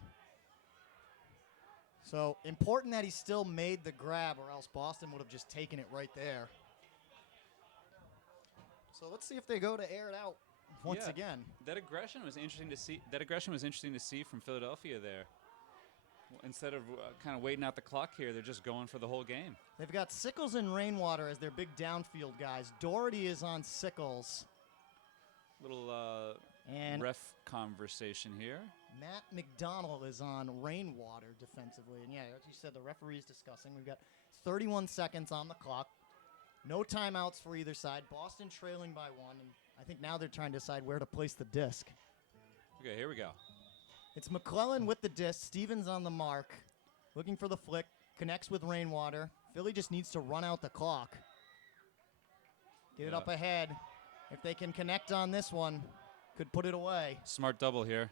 So important that he still made the grab, or else Boston would have just taken it right there. So let's see if they go to air it out once Yeah. again. That aggression was interesting to see. That aggression was interesting to see from Philadelphia there. Instead of kind of waiting out the clock here, they're just going for the whole game. They've got Sickles and Rainwater as their big downfield guys. Doherty is on Sickles. Little And ref conversation here. Matt McDonald is on Rainwater defensively. And yeah, as you said, the referee's discussing. We've got 31 seconds on the clock. No timeouts for either side. Boston trailing by 1. And I think now they're trying to decide where to place the disc. Okay, here we go. It's McClellan with the disc. Stevens on the mark. Looking for the flick. Connects with Rainwater. Philly just needs to run out the clock. Get it Yeah. up ahead. If they can connect on this one, could put it away. Smart double here.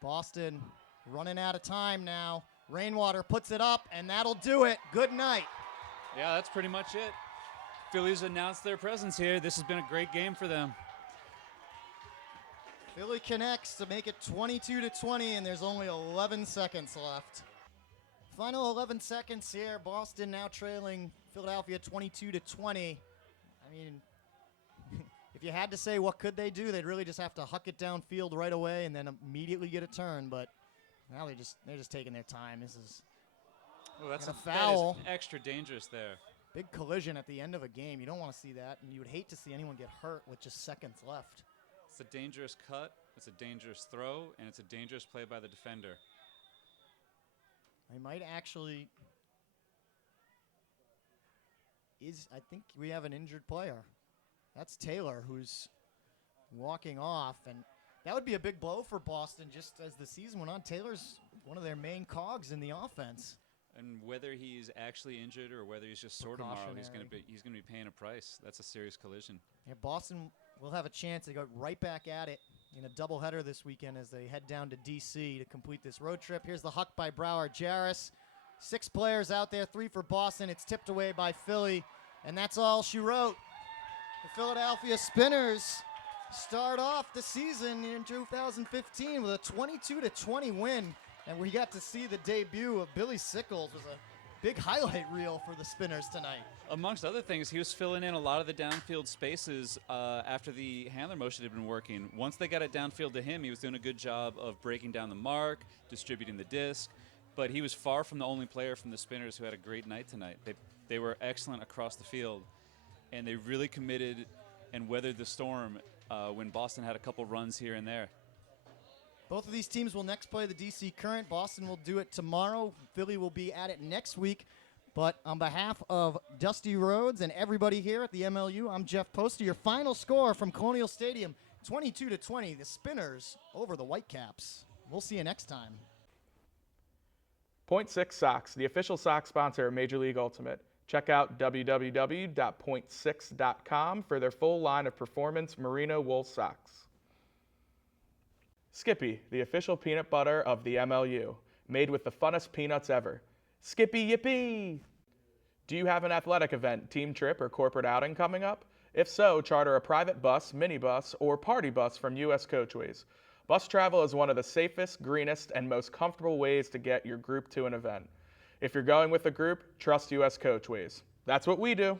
Boston running out of time now. Rainwater puts it up, and that'll do it. Good night. Yeah, that's pretty much it. Phillies announced their presence here. This has been a great game for them. Philly connects to make it 22-20, and there's only 11 seconds left. Final 11 seconds here. Boston now trailing Philadelphia 22-20. I mean, if you had to say what could they do, they'd really just have to huck it downfield right away and then immediately get a turn. But now they're just taking their time. This is Oh, that's And a that is foul. extra dangerous there. big collision at the end of a game. You don't want to see that, and you would hate to see anyone get hurt with just seconds left. It's a dangerous cut, it's a dangerous throw, and it's a dangerous play by the defender. They might actually. I think we have an injured player. That's Taylor, who's walking off, and that would be a big blow for Boston just as the season went on. Taylor's one of their main cogs in the offense. And whether he's actually injured or whether he's just sore tomorrow, he's going Precautionary. to be paying a price. That's a serious collision. Yeah, Boston will have a chance to go right back at it in a doubleheader this weekend as they head down to D.C. to complete this road trip. Here's the huck by Brower Jarris. 6 players out there, 3 for Boston. It's tipped away by Philly, and that's all she wrote. The Philadelphia Spinners start off the season in 2015 with a 22-20 win, and we got to see the debut of Billy Sickles. Was a big highlight reel for the Spinners tonight. Amongst other things, he was filling in a lot of the downfield spaces after the handler motion had been working. Once they got it downfield to him, he was doing a good job of breaking down the mark, distributing the disc, but he was far from the only player from the Spinners who had a great night tonight. They were excellent across the field, and they really committed and weathered the storm when Boston had a couple runs here and there. Both of these teams will next play the DC Current. Boston will do it tomorrow. Philly will be at it next week. But on behalf of Dusty Rhodes and everybody here at the MLU, I'm Jeff Poster. Your final score from Colonial Stadium, 22-20. The Spinners over the Whitecaps. We'll see you next time. Point Six Socks, the official sock sponsor of Major League Ultimate. Check out www.point6.com for their full line of performance merino wool socks. Skippy, the official peanut butter of the MLU, made with the funnest peanuts ever. Skippy Yippee! Do you have an athletic event, team trip, or corporate outing coming up? If so, charter a private bus, minibus, or party bus from U.S. Coachways. Bus travel is one of the safest, greenest, and most comfortable ways to get your group to an event. If you're going with a group, trust U.S. Coachways. That's what we do.